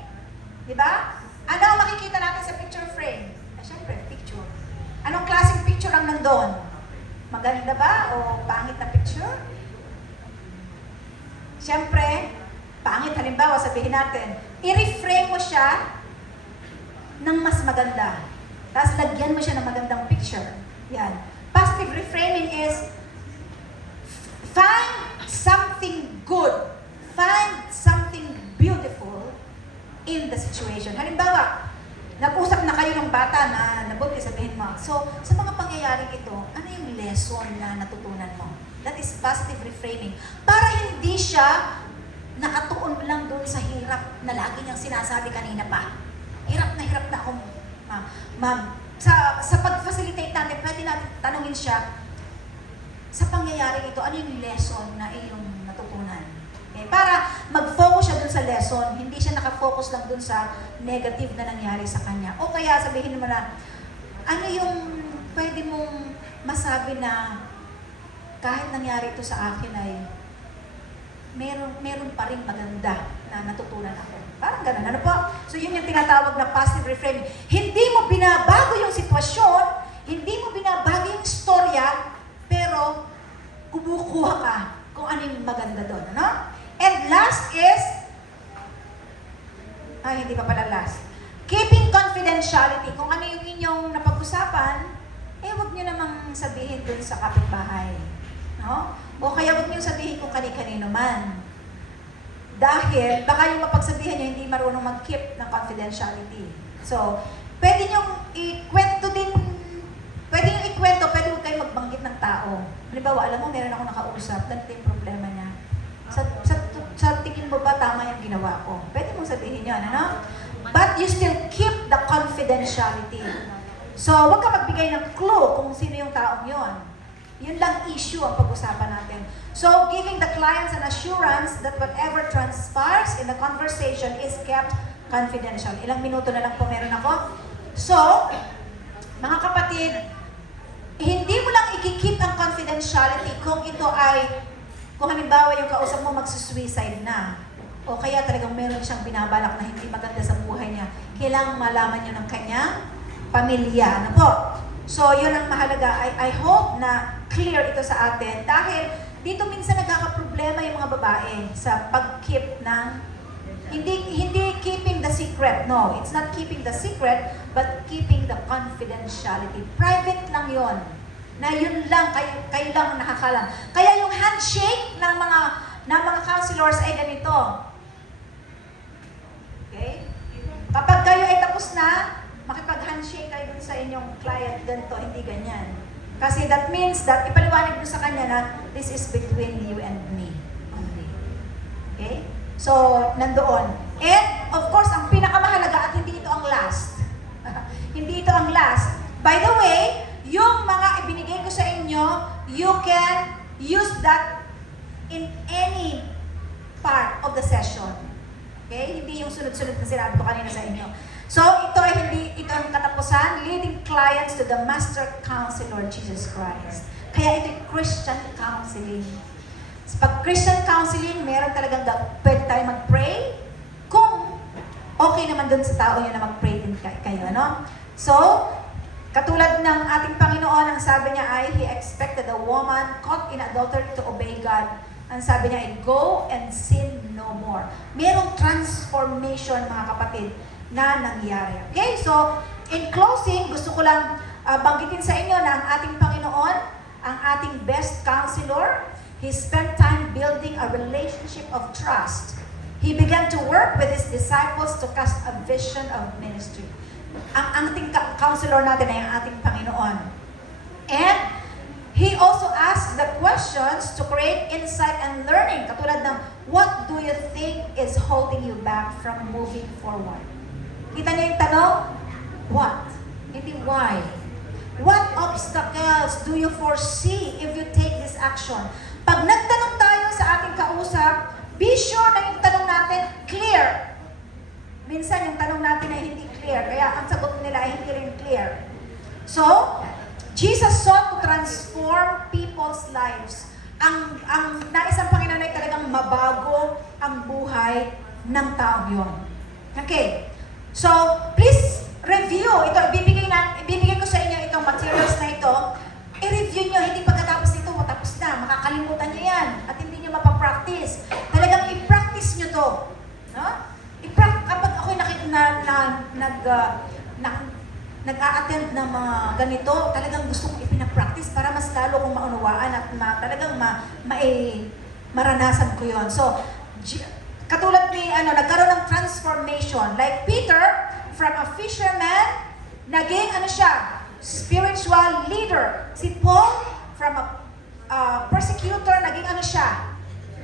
Di ba? Ano ang makikita natin sa picture frame? Siyempre, picture. Anong klaseng picture ang nandun? Maganda ba o pangit na picture? Siyempre, pangit. Halimbawa, sabihin natin, i-reframe mo siya ng mas maganda. Tapos lagyan mo siya ng magandang picture. Yan. Positive reframing is find something good, find something beautiful in the situation. Halimbawa, nag-usap na kayo ng bata na nabuti, sabihin mo, so, sa mga pangyayaring ito, ano yung lesson na natutunan mo? That is positive reframing. Para hindi siya nakatuon lang doon sa hirap na lagi niyang sinasabi kanina pa. Hirap na ako, ma'am. Sa pag-facilitate natin, pwede natin tanungin siya, sa pangyayaring ito, ano yung lesson na iyong natutunan? Okay? Para mag-focus siya dun sa lesson, hindi siya nakafocus lang dun sa negative na nangyari sa kanya. O kaya sabihin mo na, ano yung pwede mong masabi na kahit nangyari ito sa akin ay meron pa rin maganda na natutunan ako. Parang ganun. Ano po? So yun yung tinatawag na positive reframing. Hindi mo binabago yung sitwasyon, hindi mo binabago yung istorya, pero kumukuha ka kung ano yung maganda doon. Ano? And last is, hindi pa pala last. Keeping confidentiality. Kung ano yung inyong napag-usapan, huwag nyo namang sabihin dun sa kapitbahay. No? O kaya huwag nyo sabihin kung kani-kanino man. Dahil baka yung mapagsabihan nyo hindi marunong mag-keep ng confidentiality. So, pwede nyo ikwento din, pwede huwag kayo magbanggit ng tao. Halimbawa, alam mo, meron ako nakausap, ganito yung problema niya. Sa tingin mo ba tama yung ginawa ko? Pwede mong sabihin yun, ano? But you still keep the confidentiality. So, huwag ka magbigay ng clue kung sino yung taong yon. Yun lang issue ang pag-usapan natin. So, giving the clients an assurance that whatever transpires in the conversation is kept confidential. Ilang minuto na lang po meron ako. So, mga kapatid, hindi mo lang i-keep ang confidentiality kung ito ay, kung halimbawa yung kausap mo magsusuicide na, o kaya talagang meron siyang binabalak na hindi maganda sa buhay niya, kailangang malaman niyo ng kanyang pamilya. Ano po? So, yun ang mahalaga. I hope na clear ito sa atin dahil dito minsan nagkakaproblema yung mga babae sa pag-keep ng hindi keeping the secret. No, it's not keeping the secret but keeping the confidentiality. Private lang yon. Na yun lang, kayo lang nakakalam. Kaya yung handshake ng mga counselors ay ganito. Okay? Kapag kayo ay tapos na, makipag-handshake kayo dun sa inyong client, ganito, hindi ganyan. Kasi that means that ipaliwanag mo sa kanya na this is between you and me only. Okay? So, nandoon. And, of course, ang pinakamahalaga at hindi ito ang last. Hindi ito ang last. By the way, yung mga ibinigay ko sa inyo, you can use that in any part of the session. Okay? Hindi yung sunod-sunod na sinabi ko kanina sa inyo. So, ito ay hindi ito ang katapusan, leading clients to the Master Counselor, Jesus Christ. Kaya ito yung Christian counseling. Sa pag Christian counseling, meron talagang pwede tayo mag-pray kung okay naman dun sa tao yun na mag-pray din kayo. Ano? So, katulad ng ating Panginoon, ang sabi niya ay, He expected a woman caught in adultery to obey God. Ang sabi niya ay, go and sin no more. Merong transformation, mga kapatid, na nangyari. Okay? So, in closing, gusto ko lang banggitin sa inyo na ang ating Panginoon, ang ating best counselor, He spent time building a relationship of trust. He began to work with his disciples to cast a vision of ministry. Ang ating counselor natin ay ang ating Panginoon. And he also asked the questions to create insight and learning. Katulad ng, what do you think is holding you back from moving forward? Kita niyo yung tanong? What? Hindi why. What obstacles do you foresee if you take this action? Pag nagtanong tayo sa ating kausap, be sure na yung tanong natin clear. Minsan yung tanong natin ay hindi clear, kaya ang sagot nila ay hindi rin clear. So, Jesus sought to transform people's lives. Ang nais ng Panginoon ay talagang mabago ang buhay ng taong yun. Okay. So, please review. Ito, ibibigay ko sa inyo itong materials na ito. I-review nyo, hindi pagkatapos nito, matapos na. Makakalimutan nyo yan. At hindi nyo mapapractice. Talagang i-practice nyo to. No? Kapag ako'y nag-a-attend ng mga ganito, talagang gusto kong ipinapractice para mas lalo kong maunawaan at talagang maranasan ko yon. So, katulad ni, nagkaroon ng transformation. Like Peter, from a fisherman, naging, spiritual leader. Si Paul, from a persecutor, naging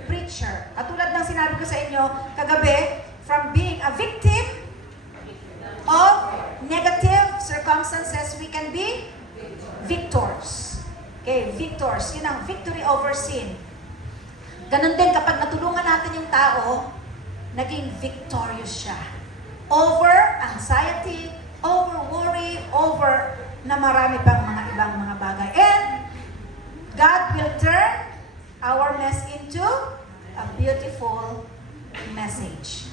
preacher. At tulad ng sinabi ko sa inyo kagabi, from being a victim of negative circumstances, we can be victors. Okay, victors. Yun ang victory over sin. Ganon din kapag natulungan natin yung tao, naging victorious siya. Over anxiety, over worry, over na marami pang mga ibang mga bagay. And God will turn our mess into a beautiful message.